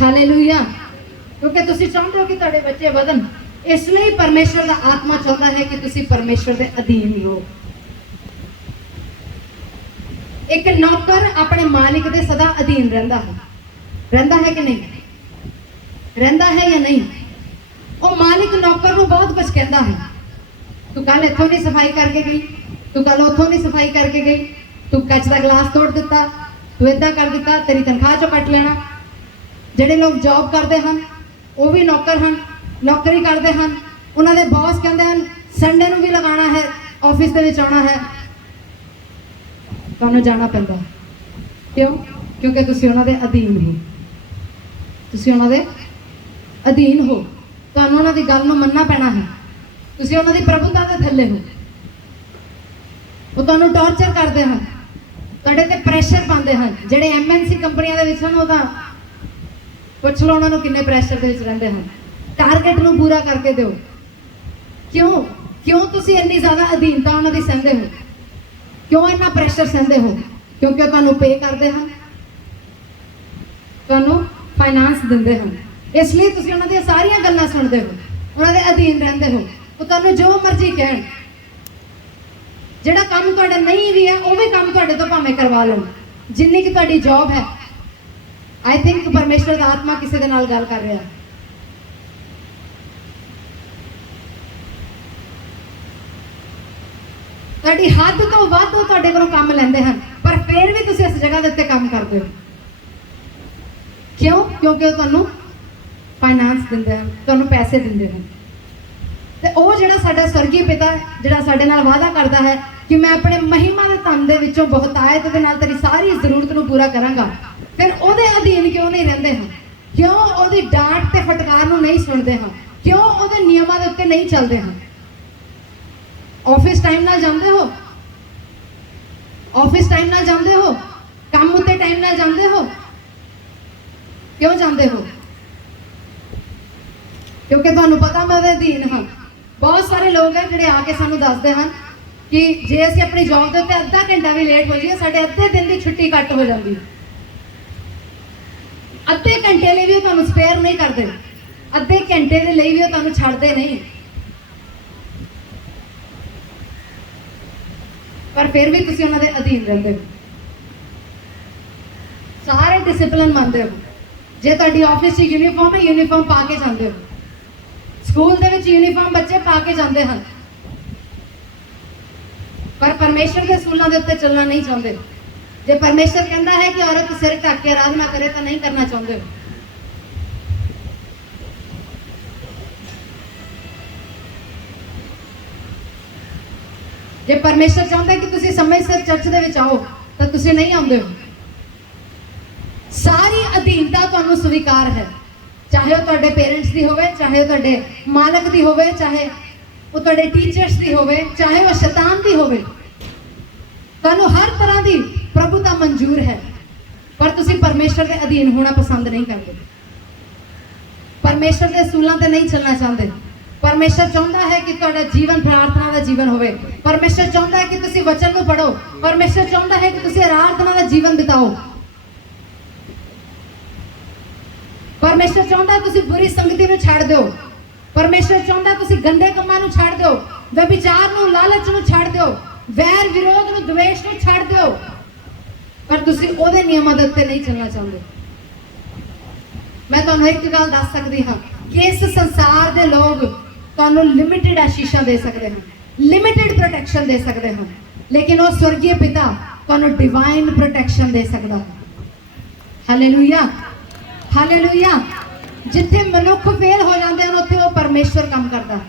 hallelujah. ਕਿਉਂਕਿ ਤੁਸੀਂ ਚਾਹੁੰਦੇ ਹੋ ਕਿ ਤੁਹਾਡੇ ਬੱਚੇ ਵਧਣ, ਇਸ ਲਈ ਪਰਮੇਸ਼ਰ ਦਾ ਆਤਮਾ ਚਾਹੁੰਦਾ ਹੈ ਕਿ ਤੁਸੀਂ ਪਰਮੇਸ਼ਰ ਦੇ ਅਧੀਨ ਰਹੋ। ਇੱਕ ਨੌਕਰ ਆਪਣੇ ਮਾਲਿਕ ਦੇ ਸਦਾ ਅਧੀਨ ਰਹਿੰਦਾ ਹੈ। ਰਹਿੰਦਾ ਹੈ ਕਿ ਨਹੀਂ? ਰਹਿੰਦਾ ਹੈ ਜਾਂ ਨਹੀਂ? ਉਹ ਮਾਲਿਕ ਨੌਕਰ ਨੂੰ ਬਹੁਤ ਕੁਝ ਕਹਿੰਦਾ ਹੈ। ਤੂੰ ਕੱਲ ਇੱਥੋਂ ਦੀ ਸਫਾਈ ਕਰਕੇ ਗਈ, ਤੂੰ ਕੱਲ ਉੱਥੋਂ ਦੀ ਸਫਾਈ ਕਰਕੇ ਗਈ, ਤੂੰ ਕੱਚ ਦਾ ਗਲਾਸ ਤੋੜ ਦਿੱਤਾ, ਤੂੰ ਏਦਾਂ ਕਰ ਦਿੱਤਾ, ਤੇਰੀ ਤਨਖਾਹ ਚੋਂ ਕੱਟ ਲੈਣਾ। ਜਿਹੜੇ ਲੋਕ ਜੌਬ ਕਰਦੇ ਹਨ ਉਹ ਵੀ ਨੌਕਰ ਹਨ, ਨੌਕਰੀ ਕਰਦੇ ਹਨ। ਉਹਨਾਂ ਦੇ ਬੌਸ ਕਹਿੰਦੇ ਹਨ ਸੰਡੇ ਨੂੰ ਵੀ ਲਗਾਉਣਾ ਹੈ, ਆਫਿਸ ਦੇ ਵਿੱਚ ਆਉਣਾ ਹੈ, ਤੁਹਾਨੂੰ ਜਾਣਾ ਪੈਂਦਾ। ਕਿਉਂ? ਕਿਉਂਕਿ ਤੁਸੀਂ ਉਹਨਾਂ ਦੇ ਅਧੀਨ ਹੋ। ਤੁਸੀਂ ਉਹਨਾਂ ਦੇ ਅਧੀਨ ਹੋ, ਤੁਹਾਨੂੰ ਉਹਨਾਂ ਦੀ ਗੱਲ ਨੂੰ ਮੰਨਣਾ ਪੈਣਾ ਹੈ। ਤੁਸੀਂ ਉਹਨਾਂ ਦੀ ਪ੍ਰਭੂਤਾ ਦੇ ਥੱਲੇ ਹੋ। ਉਹ ਤੁਹਾਨੂੰ ਟੌਰਚਰ ਕਰਦੇ ਹਨ, ਤੁਹਾਡੇ ਤੇ ਪ੍ਰੈਸ਼ਰ ਪਾਉਂਦੇ ਹਨ। ਜਿਹੜੇ MNC ਕੰਪਨੀਆਂ ਦੇ ਵਿੱਚ ਹਨ ਉਹ ਤਾਂ ਪੁੱਛ ਲਓ ਉਹਨਾਂ ਨੂੰ ਕਿੰਨੇ ਪ੍ਰੈਸ਼ਰ ਦੇ ਵਿੱਚ ਰਹਿੰਦੇ ਹਨ। ਟਾਰਗੇਟ ਨੂੰ ਪੂਰਾ ਕਰਕੇ ਦਿਓ। ਕਿਉਂ? ਕਿਉਂ ਤੁਸੀਂ ਇੰਨੀ ਜ਼ਿਆਦਾ ਅਧੀਨਤਾ ਉਹਨਾਂ ਦੀ ਸਹਿੰਦੇ ਹੋ? ਕਿਉਂ ਇੰਨਾ ਪ੍ਰੈਸ਼ਰ ਸਹਿੰਦੇ ਹੋ? ਕਿਉਂਕਿ ਉਹ ਤੁਹਾਨੂੰ ਪੇ ਕਰਦੇ ਹਨ, ਤੁਹਾਨੂੰ ਫਾਈਨਾਂਸ ਦਿੰਦੇ ਹਨ। ਇਸ ਲਈ ਤੁਸੀਂ ਉਹਨਾਂ ਦੀਆਂ ਸਾਰੀਆਂ ਗੱਲਾਂ ਸੁਣਦੇ ਹੋ, ਉਹਨਾਂ ਦੇ ਅਧੀਨ ਰਹਿੰਦੇ ਹੋ। ਉਹ ਤੁਹਾਨੂੰ ਜੋ ਮਰਜ਼ੀ ਕਹਿਣ, ਜਿਹੜਾ ਕੰਮ ਤੁਹਾਡਾ ਨਹੀਂ ਵੀ ਹੈ ਉਹ ਵੀ ਕੰਮ ਤੁਹਾਡੇ ਤੋਂ ਭਾਵੇਂ ਕਰਵਾ ਲੈਣ, ਜਿੰਨੀ ਕਿ ਤੁਹਾਡੀ ਜੌਬ ਹੈ। ਆਈ ਥਿੰਕ ਪਰਮੇਸ਼ਰ ਦਾ ਆਤਮਾ ਕਿਸੇ ਦੇ ਨਾਲ ਗੱਲ ਕਰ ਰਿਹਾ। ਤੁਹਾਡੀ ਹੱਦ ਤੋਂ ਵੱਧ ਉਹ ਤੁਹਾਡੇ ਕੋਲੋਂ ਕੰਮ ਲੈਂਦੇ ਹਨ, ਪਰ ਫਿਰ ਵੀ ਤੁਸੀਂ ਇਸ ਜਗ੍ਹਾ ਦੇ ਉੱਤੇ ਕੰਮ ਕਰਦੇ ਹੋ। ਕਿਉਂ? ਕਿਉਂਕਿ ਉਹ ਤੁਹਾਨੂੰ ਫਾਈਨਾਂਸ ਦਿੰਦੇ ਹਨ, ਤੁਹਾਨੂੰ ਪੈਸੇ ਦਿੰਦੇ ਹਨ। ਤੇ ਉਹ ਜਿਹੜਾ ਸਾਡਾ ਸਵਰਗੀ ਪਿਤਾ ਜਿਹੜਾ ਸਾਡੇ ਨਾਲ ਵਾਅਦਾ ਕਰਦਾ ਹੈ ਕਿ ਮੈਂ ਆਪਣੇ ਮਹਿਮਾ ਦੇ ਧਨ ਦੇ ਵਿੱਚੋਂ ਬਹੁਤਾਇਤ ਦੇ ਨਾਲ ਤੇਰੀ ਸਾਰੀ ਜ਼ਰੂਰਤ ਨੂੰ ਪੂਰਾ ਕਰਾਂਗਾ, ਫਿਰ ਉਹਦੇ ਅਧੀਨ ਕਿਉਂ ਨਹੀਂ ਰਹਿੰਦੇ ਹਾਂ? ਕਿਉਂ ਉਹਦੀ ਡਾਂਟ ਤੇ ਫਟਕਾਰ ਨੂੰ ਨਹੀਂ ਸੁਣਦੇ ਹਾਂ? ਕਿਉਂ ਉਹਦੇ ਨਿਯਮਾਂ ਦੇ ਉੱਤੇ ਨਹੀਂ ਚੱਲਦੇ ਹਾਂ? ਆਫਿਸ ਟਾਈਮ ਨਾਲ ਜਾਂਦੇ ਹੋ? ਆਫਿਸ ਟਾਈਮ ਨਾਲ ਜਾਂਦੇ ਹੋ? ਕੰਮ ਉੱਤੇ ਟਾਈਮ ਨਾਲ ਜਾਂਦੇ ਹੋ? ਕਿਉਂ ਜਾਂਦੇ ਹੋ? ਕਿਉਂਕਿ ਤੁਹਾਨੂੰ ਪਤਾ ਮੈਂ ਉਹਦੇ ਅਧੀਨ ਹਾਂ। ਬਹੁਤ ਸਾਰੇ ਲੋਕ ਹੈ ਜਿਹੜੇ ਆ ਕੇ ਸਾਨੂੰ ਦੱਸਦੇ ਹਨ ਕਿ ਜੇ ਅਸੀਂ ਆਪਣੀ ਜੌਬ ਦੇ ਉੱਤੇ ਅੱਧਾ ਘੰਟਾ ਵੀ ਲੇਟ ਹੋ ਜਾਈਏ, ਸਾਡੇ ਅੱਧੇ ਦਿਨ ਦੀ ਛੁੱਟੀ ਕੱਟ ਹੋ ਜਾਂਦੀ। ਅੱਧੇ ਘੰਟੇ ਲਈ ਵੀ ਉਹ ਤੁਹਾਨੂੰ ਸਪੇਅਰ ਨਹੀਂ ਕਰਦੇ, ਅੱਧੇ ਘੰਟੇ ਦੇ ਲਈ ਵੀ ਉਹ ਤੁਹਾਨੂੰ ਛੱਡਦੇ ਨਹੀਂ। ਪਰ ਫਿਰ ਵੀ ਤੁਸੀਂ ਉਹਨਾਂ ਦੇ ਅਧੀਨ ਰਹਿੰਦੇ ਹੋ, ਸਾਰੇ ਡਿਸਪਲਿਨ ਮੰਨਦੇ ਹੋ। ਜੇ ਤੁਹਾਡੀ ਆਫਿਸ 'ਚ ਯੂਨੀਫਾਰਮ ਹੈ, ਯੂਨੀਫਾਰਮ ਪਾ ਕੇ ਜਾਂਦੇ ਹੋ। ਸਕੂਲ ਦੇ ਵਿੱਚ ਯੂਨੀਫਾਰਮ ਬੱਚੇ ਪਾ ਕੇ ਜਾਂਦੇ ਹਨ, ਪਰ ਪਰਮੇਸ਼ਰ ਦੇ ਅਸੂਲਾਂ ਦੇ ਉੱਤੇ ਚੱਲਣਾ ਨਹੀਂ ਚਾਹੁੰਦੇ। ਜੇ ਪਰਮੇਸ਼ਰ ਕਹਿੰਦਾ ਹੈ ਕਿ ਔਰਤ ਸਿਰ ਢੱਕ ਕੇ ਆਰਾਧਨਾ ਕਰੇ ਤਾਂ ਨਹੀਂ ਕਰਨਾ ਚਾਹੁੰਦੇ ਹੋ। ਜੇ ਪਰਮੇਸ਼ਰ ਚਾਹੁੰਦਾ ਕਿ ਤੁਸੀਂ ਸਮੇਂ ਸਿਰ ਚਰਚ ਦੇ ਵਿੱਚ ਆਓ ਤਾਂ ਤੁਸੀਂ ਨਹੀਂ ਆਉਂਦੇ ਹੋ। ਸਾਰੀ ਅਧੀਨਤਾ ਤੁਹਾਨੂੰ ਸਵੀਕਾਰ ਹੈ, ਚਾਹੇ ਉਹ ਤੁਹਾਡੇ ਪੇਰੈਂਟਸ ਦੀ ਹੋਵੇ, ਚਾਹੇ ਉਹ ਤੁਹਾਡੇ ਮਾਲਕ ਦੀ ਹੋਵੇ, ਚਾਹੇ ਉਹ ਤੁਹਾਡੇ ਟੀਚਰਸ ਦੀ ਹੋਵੇ, ਚਾਹੇ ਉਹ ਸ਼ੈਤਾਨ ਦੀ ਹੋਵੇ। ਤੁਹਾਨੂੰ ਹਰ ਤਰ੍ਹਾਂ ਦੀ ਪ੍ਰਭੂਤਾ ਮਨਜ਼ੂਰ ਹੈ, ਪਰ ਤੁਸੀਂ ਪਰਮੇਸ਼ਰ ਦੇ ਅਧੀਨ ਹੋਣਾ ਪਸੰਦ ਨਹੀਂ ਕਰਦੇ। ਪਰਮੇਸ਼ਰ ਦੇ ਅਸੂਲਾਂ ਤੇ ਨਹੀਂ ਚੱਲਣਾ ਚਾਹੁੰਦੇ। ਪਰਮੇਸ਼ਰ ਚਾਹੁੰਦਾ ਹੈ ਕਿ ਤੁਹਾਡਾ ਜੀਵਨ ਪ੍ਰਾਰਥਨਾ ਦਾ ਜੀਵਨ ਹੋਵੇ। ਪਰਮੇਸ਼ਰ ਚਾਹੁੰਦਾ ਹੈ ਕਿ ਤੁਸੀਂ ਵਚਨ ਨੂੰ ਪੜ੍ਹੋ। ਪਰਮੇਸ਼ਰ ਚਾਹੁੰਦਾ ਹੈ ਕਿ ਤੁਸੀਂ ਆਰਾਧਨਾ ਦਾ ਜੀਵਨ ਬਿਤਾਓ। ਪਰ परमेश्वर चाहता तुसी बुरी संगति नूं छड्ड दिओ। परमेश्वर चाहता तुसी गंदे कम्मां नूं छड्ड दिओ, व्यभिचार नूं, लालच नूं छड्ड दिओ, वैर विरोध नूं, द्वेष नूं छड्ड दिओ, पर तुसी ओहदे नियमां दे उत्ते नहीं चलना चाहते। मैं तुहानूं एक गल दस सकदी हां कि इस संसार दे लोग तुहानूं लिमिटेड आशीषां दे सकदे हैं, लिमिटेड प्रोटेक्शन दे सकदे हैं, लेकिन वो स्वर्गीय पिता तुहानूं डिवाइन प्रोटेक्शन दे सकदा है। Hallelujah, hallelujah. जिथे मनुख फेल हो जाते हैं उत्थे वो परमेश्वर काम करता है।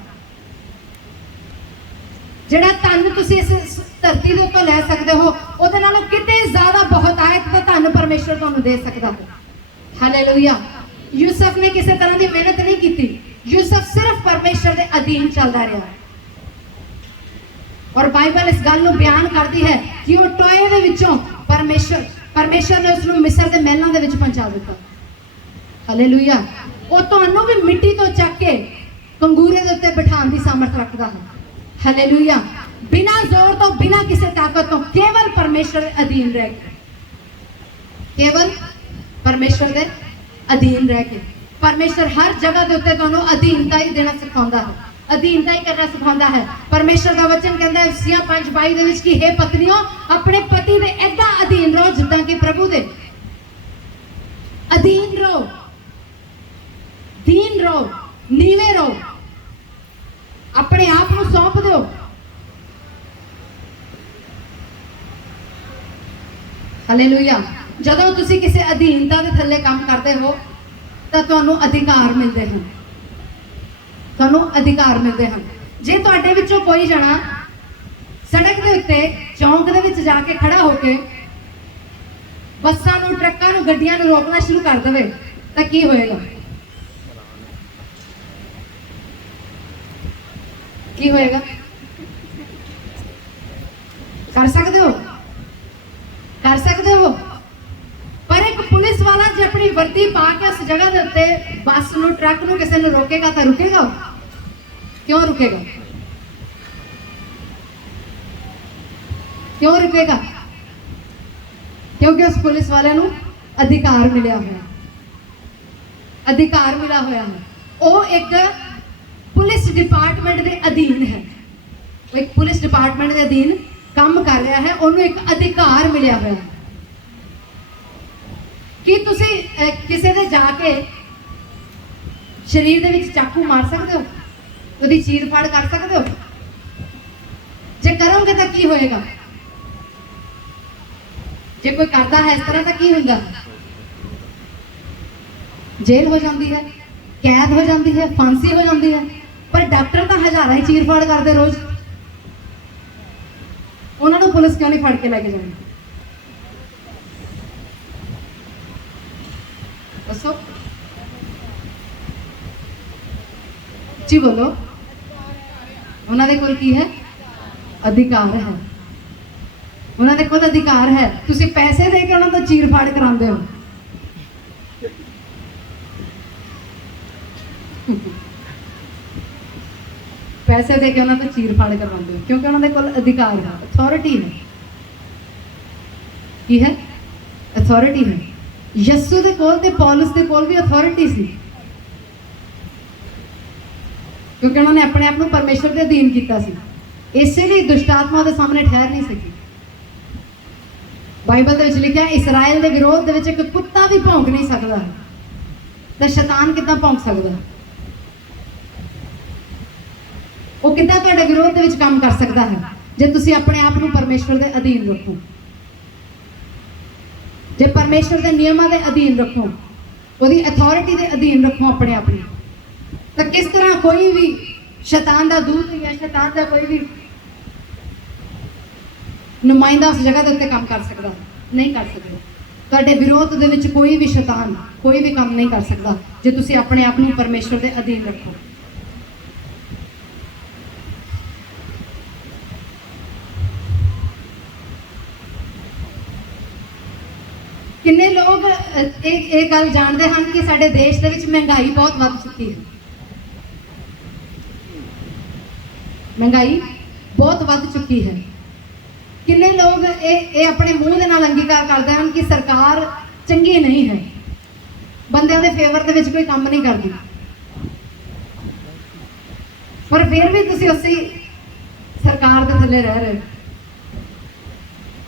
जिहड़ा धन तुसीं इस धरती के उत्तों लै सकते हो उहदे नालों किते ज़्यादा बहुतायत दा धन परमेश्वर तुहानूं दे सकदा है। हालेलुया। यूसुफ ने किसी तरह की मेहनत नहीं की, यूसुफ सिर्फ परमेश्वर के अधीन चलता रहा। और बाइबल इस गल बयान करती है कि वो टोए दे विचों परमेश्वर ने उसनूं मिस्र के महलों के विच पहुंचा दिता। हालेलुया। वो तुहानूं भी मिट्टी तो चक के कंगूरे के उत्ते बिठाने की सामर्थ रखता है। हालेलुया। बिना जोर तो, बिना किसी ताकत तो, केवल परमेश्वर के अधीन रह के, केवल परमेश्वर के अधीन रह के, परमेश्वर हर जगह के उत्ते तुहानूं अधीनता ही देना सिखाता है, अधीनता ही करना सिखाता है। परमेश्वर का वचन कहता है Hosea 5:22 दे विच कि हे पत्नियों अपने पति दे ऐदा अधीन रहो जिद्दां कि प्रभु दे अधीन रहो, दीन रहो, नीवे रहो, अपने आप को सौंप दो। हालेलुया। जदों तुसी किसी अधीनता के थल्ले काम करते हो तो तुहानूं अधिकार मिलते हैं, तुहानूं अधिकार मिलते हैं। जे तुहाडे विचों कोई जना सड़क के उत्ते चौंक दे विच जाके खड़ा होके बसां नूं, ट्रक्कां नूं, गड्डियां नूं रोकना शुरू कर देवे तो की होएगा? की होएगा? कर सकते हो? कर सकते हो। पर एक पुलिस वाला जो अपनी वर्दी पा के उस जगह के उत्ते बस नूं, ट्रक नूं किसी नूं रोकेगा तो रुकेगा? क्यों रुकेगा? क्यों रुकेगा? क्योंकि उस पुलिस वाले नूं अधिकार मिलिया हुआ, अधिकार मिला हुआ है। वो एक पुलिस डिपार्टमेंट के अधीन है, एक पुलिस डिपार्टमेंट के अधीन काम कर रहा है, उन्होंने एक अधिकार मिलिया हुआ है कि तुसी किसी दे जाके शरीर दे विच चाकू मार सकते हो, उसकी चीर फाड़ कर सकते हो? जे करोगे तो की होएगा? जे कोई करता है इस तरह तो की होगा? जेल हो जाती है, कैद हो जाती है, फांसी हो जाती है। पर डॉक्टर तो हज़ारां ही चीर फाड़ करते रोज, उन्होंने पुलिस क्यों नहीं फड़ के लेके जाती? दसो जी, बोलो। उन्होंने कोल की है? अधिकार है। उन्होंने कोल अधिकार है। तुसी पैसे दे के उन्होंने तो चीर फाड़ कराते हो। पैसे दे के उन्होंने तो चीर फाड़ करवाते हो क्योंकि उन्होंने कोल अधिकार है, अथॉरिटी है। की है? अथॉरिटी है। यस्सु दे कोल ते पौलुस दे कोल भी अथॉरिटी सी, क्योंकि उन्होंने अपने आप को परमेश्वर के अधीन किया सी। इसलिए दुष्ट आत्मा के सामने ठहर नहीं सकी। बाइबल के लिखा है इसराइल के विरोध दे विच एक कुत्ता भी भौंक नहीं सकता, तो शैतान कितना भौंक सकता? वो कितना तुहाडे विरोध दे विच काम कर सकता है जे तुसी अपने आप को परमेश्वर के अधीन रखो, जे परमेश्वर के नियमों के अधीन रखो, उसकी अथॉरिटी के अधीन रखो अपने आप को, तो किस तरह कोई भी शैतान का दूत या शैतान का कोई भी नुमाइंदा उस जगह के उत्ते काम कर सकता? नहीं कर सकता। तुहाडे विरोध दे विच कोई भी शैतान कोई भी काम नहीं कर सकता जे तुसी अपने आप को परमेश्वर के अधीन रखो। किन्ने लोग एक गल जानते हैं कि साडे देश दे विच महंगाई बहुत वध चुकी है। महंगाई बहुत वध चुकी है। किन्ने लोग अपने मुंह के नाल अंगीकार करते हैं कि सरकार चंगी नहीं है। बंदा ਬੰਦਿਆਂ ਦੇ ਫੇਵਰ ਦੇ ਵਿੱਚ ਕੋਈ ਕੰਮ ਨਹੀਂ ਕਰਦੀ, ਪਰ ਫਿਰ ਵੀ ਤੁਸੀਂ ਉਸੇ ਸਰਕਾਰ ਦੇ ਥੱਲੇ ਰਹਿ ਰਹੇ ਹੋ।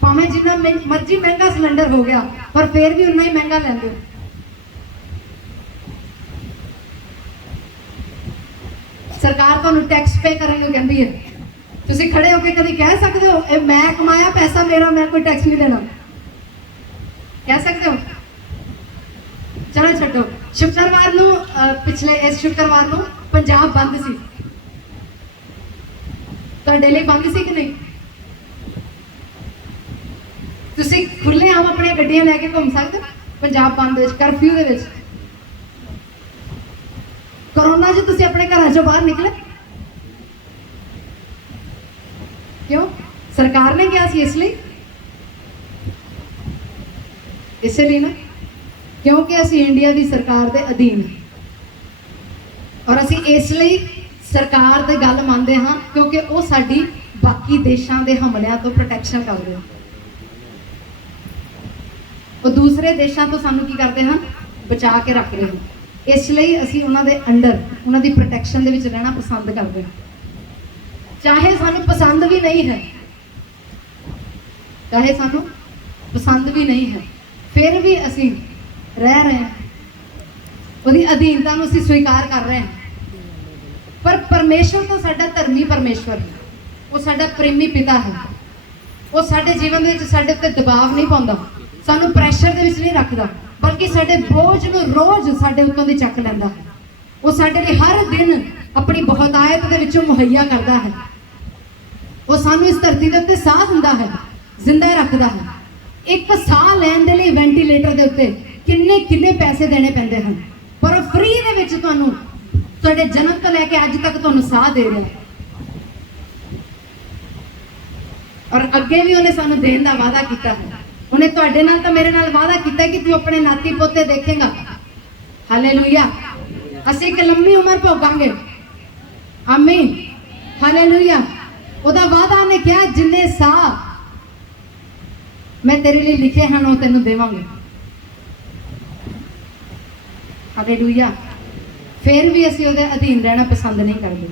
ਭਾਵੇਂ ਜਿੰਨਾ ਮਰਜ਼ੀ ਮਹਿੰਗਾ ਸਿਲੰਡਰ ਹੋ ਗਿਆ, ਪਰ ਫਿਰ ਵੀ ਉਨਾ ਹੀ ਮਹਿੰਗਾ ਲੈਂਦੇ ਹੋ। ਸਰਕਾਰ ਤੁਹਾਨੂੰ ਟੈਕਸ ਪੇ ਕਰਨ ਨੂੰ ਕਹਿੰਦੀ ਹੈ, ਤੁਸੀਂ ਖੜੇ ਹੋ ਕੇ ਕਦੀ ਕਹਿ ਸਕਦੇ ਹੋ ਇਹ ਮੈਂ ਕਮਾਇਆ ਪੈਸਾ ਮੇਰਾ, ਮੈਂ ਕੋਈ ਟੈਕਸ ਨਹੀਂ ਦੇਣਾ? ਕਹਿ ਸਕਦੇ ਹੋ? ਚਲੋ ਛੱਡੋ। ਸ਼ੁੱਕਰਵਾਰ ਨੂੰ ਪਿਛਲੇ ਇਸ ਸ਼ੁੱਕਰਵਾਰ ਨੂੰ ਪੰਜਾਬ ਬੰਦ ਸੀ, ਤੁਹਾਡੇ ਲਈ ਬੰਦ ਸੀ ਕਿ ਨਹੀਂ? ਤੁਸੀਂ ਖੁੱਲੇ ਆਮ ਆਪਣੀਆਂ ਗੱਡੀਆਂ ਲੈ ਕੇ ਘੁੰਮ ਸਕਦੇ ਹੋ ਪੰਜਾਬ ਬੰਦ ਵਿੱਚ, ਕਰਫਿਊ ਦੇ ਵਿੱਚ? ਕੋਰੋਨਾ 'ਚ ਤੁਸੀਂ ਆਪਣੇ ਘਰਾਂ ਚੋਂ ਬਾਹਰ ਨਿਕਲੇ ਕਿਉਂ? ਸਰਕਾਰ ਨੇ ਕਿਹਾ ਸੀ, ਇਸੇ ਲਈ ਨਾ, ਕਿਉਂਕਿ ਅਸੀਂ ਇੰਡੀਆ ਦੀ ਸਰਕਾਰ ਦੇ ਅਧੀਨ, ਔਰ ਅਸੀਂ ਇਸ ਲਈ ਸਰਕਾਰ ਦੀ ਗੱਲ ਮੰਨਦੇ ਹਾਂ ਕਿਉਂਕਿ ਉਹ ਸਾਡੀ ਬਾਕੀ ਦੇਸ਼ਾਂ ਦੇ ਹਮਲਿਆਂ ਤੋਂ ਪ੍ਰੋਟੈਕਸ਼ਨ ਕਰਦੇ ਹਨ। ਉਹ ਦੂਸਰੇ ਦੇਸ਼ਾਂ ਤੋਂ ਸਾਨੂੰ ਕੀ ਕਰਦੇ ਹਨ? ਬਚਾ ਕੇ ਰੱਖਦੇ ਹਨ। ਇਸ ਲਈ ਅਸੀਂ ਉਹਨਾਂ ਦੇ ਅੰਡਰ, ਉਹਨਾਂ ਦੀ ਪ੍ਰੋਟੈਕਸ਼ਨ ਦੇ ਵਿੱਚ ਰਹਿਣਾ ਪਸੰਦ ਕਰਦੇ ਹਾਂ, ਚਾਹੇ ਸਾਨੂੰ ਪਸੰਦ ਵੀ ਨਹੀਂ ਹੈ, ਚਾਹੇ ਸਾਨੂੰ ਪਸੰਦ ਵੀ ਨਹੀਂ ਹੈ, ਫਿਰ ਵੀ ਅਸੀਂ ਰਹਿ ਰਹੇ ਹਾਂ, ਉਹਦੀ ਅਧੀਨਤਾ ਨੂੰ ਅਸੀਂ ਸਵੀਕਾਰ ਕਰ ਰਹੇ ਹਾਂ। ਪਰ ਪਰਮੇਸ਼ਵਰ ਤਾਂ ਸਾਡਾ ਧਰਮੀ ਪਰਮੇਸ਼ਵਰ ਹੈ, ਉਹ ਸਾਡਾ ਪ੍ਰੇਮੀ ਪਿਤਾ ਹੈ। ਉਹ ਸਾਡੇ ਜੀਵਨ ਦੇ ਵਿੱਚ ਸਾਡੇ ਉੱਤੇ ਦਬਾਅ ਨਹੀਂ ਪਾਉਂਦਾ, ਸਾਨੂੰ ਪ੍ਰੈਸ਼ਰ ਦੇ ਵਿੱਚ ਨਹੀਂ ਰੱਖਦਾ, ਬਲਕਿ ਸਾਡੇ ਬੋਝ ਨੂੰ ਰੋਜ਼ ਸਾਡੇ ਉੱਤੋਂ ਦੀ ਚੱਕ ਲੈਂਦਾ ਹੈ। ਉਹ ਸਾਡੇ ਲਈ ਹਰ ਦਿਨ ਆਪਣੀ ਬਹੁਤਾਇਤ ਦੇ ਵਿੱਚੋਂ ਮੁਹੱਈਆ ਕਰਦਾ ਹੈ। ਉਹ ਸਾਨੂੰ ਇਸ ਧਰਤੀ ਦੇ ਉੱਤੇ ਸਾਹ ਦਿੰਦਾ ਹੈ, ਜ਼ਿੰਦਾ ਰੱਖਦਾ ਹੈ। ਇੱਕ ਸਾਹ ਲੈਣ ਦੇ ਲਈ ਵੈਂਟੀਲੇਟਰ ਦੇ ਉੱਤੇ ਕਿੰਨੇ ਪੈਸੇ ਦੇਣੇ ਪੈਂਦੇ ਹਨ, ਪਰ ਉਹ ਫ੍ਰੀ ਦੇ ਵਿੱਚ ਤੁਹਾਨੂੰ ਤੁਹਾਡੇ ਜਨਮ ਤੋਂ ਲੈ ਕੇ ਅੱਜ ਤੱਕ ਤੁਹਾਨੂੰ ਸਾਹ ਦੇ ਰਿਹਾ ਹੈ। ਔਰ ਅੱਗੇ ਵੀ ਉਹਨੇ ਸਾਨੂੰ ਦੇਣ ਦਾ ਵਾਅਦਾ ਕੀਤਾ ਹੈ। ਉਹਨੇ ਤੁਹਾਡੇ ਨਾਲ ਤਾਂ ਮੇਰੇ ਨਾਲ ਵਾਅਦਾ ਕੀਤਾ ਕਿ ਤੂੰ ਆਪਣੇ ਨਾਤੀ ਪੋਤੇ ਦੇਖੇਗਾ। ਹਾਲੇਲੂਇਆ। ਅਸੀਂ ਇੱਕ ਲੰਮੀ ਉਮਰ ਭੋਗਾਂਗੇ। ਆਮੀਨ। ਹਾਲੇਲੂਇਆ। ਉਹਦਾ ਵਾਅਦਾ ਉਹਨੇ ਕਿਹਾ, ਜਿੰਨੇ ਸਾਹ ਮੈਂ ਤੇਰੇ ਲਈ ਲਿਖੇ ਹਨ ਉਹ ਤੈਨੂੰ ਦੇਵਾਂਗੇ। ਹਾਲੇਲੂਇਆ। ਫਿਰ ਵੀ ਅਸੀਂ ਉਹਦੇ ਅਧੀਨ ਰਹਿਣਾ ਪਸੰਦ ਨਹੀਂ ਕਰਦੇ।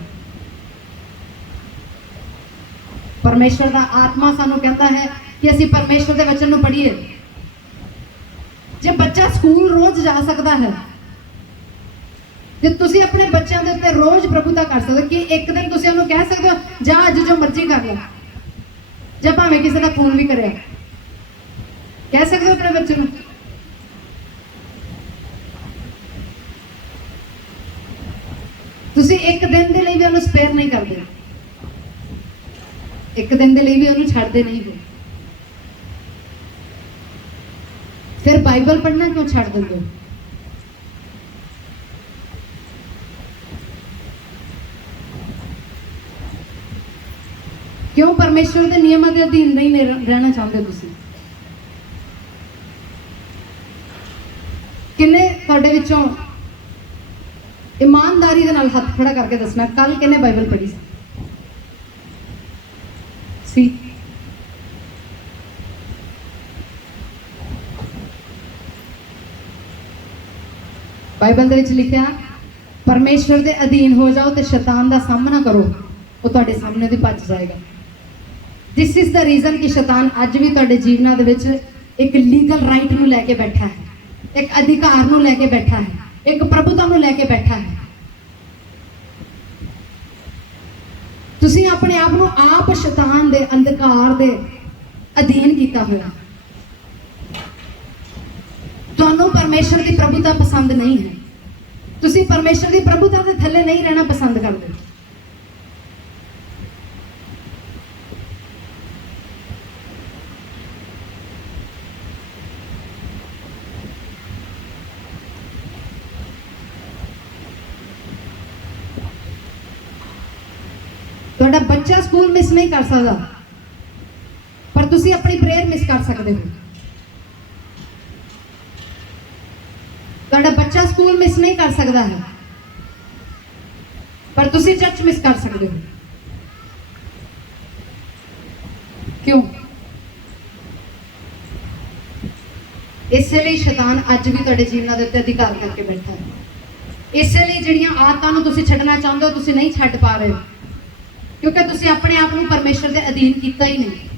ਪਰਮੇਸ਼ਵਰ ਦਾ ਆਤਮਾ ਸਾਨੂੰ ਕਹਿੰਦਾ ਹੈ ਕਿ ਅਸੀਂ ਪਰਮੇਸ਼ਵਰ ਦੇ ਵਚਨ ਨੂੰ ਪੜ੍ਹੀਏ। ਜੇ ਬੱਚਾ ਸਕੂਲ ਰੋਜ਼ ਜਾ ਸਕਦਾ ਹੈ, ਜੇ ਤੁਸੀਂ ਆਪਣੇ ਬੱਚਿਆਂ ਦੇ ਉੱਤੇ ਰੋਜ਼ ਪ੍ਰਭੂਤਾ ਕਰ ਸਕਦੇ ਹੋ, ਕਿ ਇੱਕ ਦਿਨ ਤੁਸੀਂ ਉਹਨੂੰ ਕਹਿ ਸਕਦੇ ਹੋ ਜਾ ਅੱਜ ਜੋ ਮਰਜ਼ੀ ਕਰ ਲੈ, ਜਾਂ ਭਾਵੇਂ ਕਿਸੇ ਦਾ ਖੂਨ ਵੀ ਕਰਿਆ, ਕਹਿ ਸਕਦੇ ਹੋ ਆਪਣੇ ਬੱਚੇ ਨੂੰ? ਤੁਸੀਂ ਇੱਕ ਦਿਨ ਦੇ ਲਈ ਵੀ ਉਹਨੂੰ ਸਪੇਅਰ ਨਹੀਂ ਕਰਦੇ, ਇੱਕ ਦਿਨ ਦੇ ਲਈ ਵੀ ਉਹਨੂੰ ਛੱਡਦੇ ਨਹੀਂ ਹੋ। ਫਿਰ ਬਾਈਬਲ ਪੜ੍ਹਨਾ ਕਿਉਂ ਛੱਡ ਦਿੰਦੇ ਹੋ? ਕਿਉਂ ਪਰਮੇਸ਼ਵਰ ਦੇ ਨਿਯਮਾਂ ਦੇ ਅਧੀਨ ਨਹੀਂ ਰਹਿਣਾ ਚਾਹੁੰਦੇ ਤੁਸੀਂ? ਕਿੰਨੇ ਤੁਹਾਡੇ ਵਿੱਚੋਂ ਇਮਾਨਦਾਰੀ ਦੇ ਨਾਲ ਹੱਥ ਖੜਾ ਕਰਕੇ ਦੱਸਣਾ, ਕੱਲ ਕਿੰਨੇ ਬਾਈਬਲ ਪੜ੍ਹੀ ਸੀ? ਬਾਈਬਲ ਦੇ ਵਿੱਚ ਲਿਖਿਆ, ਪਰਮੇਸ਼ਵਰ ਦੇ ਅਧੀਨ ਹੋ ਜਾਓ ਤੇ ਸ਼ੈਤਾਨ ਦਾ ਸਾਹਮਣਾ ਕਰੋ, ਉਹ ਤੁਹਾਡੇ ਸਾਹਮਣੇ ਦੀ ਭੱਜ ਜਾਏਗਾ। ਦਿਸ ਇਜ਼ ਦਾ ਰੀਜ਼ਨ ਕਿ ਸ਼ੈਤਾਨ ਅੱਜ ਵੀ ਤੁਹਾਡੇ ਜੀਵਨਾਂ ਦੇ ਵਿੱਚ ਇੱਕ ਲੀਗਲ ਰਾਈਟ ਨੂੰ ਲੈ ਕੇ ਬੈਠਾ ਹੈ, ਇੱਕ ਅਧਿਕਾਰ ਨੂੰ ਲੈ ਕੇ ਬੈਠਾ ਹੈ, ਇੱਕ ਪ੍ਰਭੂਤਾ ਨੂੰ ਲੈ ਕੇ ਬੈਠਾ ਹੈ। ਤੁਸੀਂ ਆਪਣੇ ਆਪ ਨੂੰ ਆਪ ਸ਼ੈਤਾਨ ਦੇ ਅੰਧਕਾਰ ਦੇ ਅਧੀਨ ਕੀਤਾ ਹੋਇਆ। ਤੁਹਾਨੂੰ ਪਰਮੇਸ਼ਰ ਦੀ ਪ੍ਰਭੂਤਾ ਪਸੰਦ ਨਹੀਂ ਹੈ, ਤੁਸੀਂ ਪਰਮੇਸ਼ਰ ਦੀ ਪ੍ਰਭੂਤਾ ਦੇ ਥੱਲੇ ਨਹੀਂ ਰਹਿਣਾ ਪਸੰਦ ਕਰਦੇ। ਤੁਹਾਡਾ ਬੱਚਾ ਸਕੂਲ ਮਿਸ ਨਹੀਂ ਕਰ ਸਕਦਾ, ਪਰ ਤੁਸੀਂ ਆਪਣੀ ਪ੍ਰੇਅਰ ਮਿਸ ਕਰ ਸਕਦੇ ਹੋ। ਤੁਹਾਡਾ ਬੱਚਾ ਸਕੂਲ ਮਿਸ ਨਹੀਂ ਕਰ ਸਕਦਾ ਹੈ, ਪਰ ਤੁਸੀਂ ਚਰਚ ਮਿਸ ਕਰ ਸਕਦੇ ਹੋ। ਕਿਉਂ? ਇਸੇ ਲਈ ਸ਼ੈਤਾਨ ਅੱਜ ਵੀ ਤੁਹਾਡੇ ਜੀਵਨਾਂ ਦੇ ਉੱਤੇ ਅਧਿਕਾਰ ਕਰਕੇ ਬੈਠਾ ਹੈ। ਇਸੇ ਲਈ ਜਿਹੜੀਆਂ ਆਦਤਾਂ ਨੂੰ ਤੁਸੀਂ ਛੱਡਣਾ ਚਾਹੁੰਦੇ ਹੋ, ਤੁਸੀਂ ਨਹੀਂ ਛੱਡ ਪਾ ਰਹੇ ਹੋ, ਕਿਉਂਕਿ ਤੁਸੀਂ ਆਪਣੇ ਆਪ ਨੂੰ ਪਰਮੇਸ਼ਰ ਦੇ ਅਧੀਨ ਕੀਤਾ ਹੀ ਨਹੀਂ।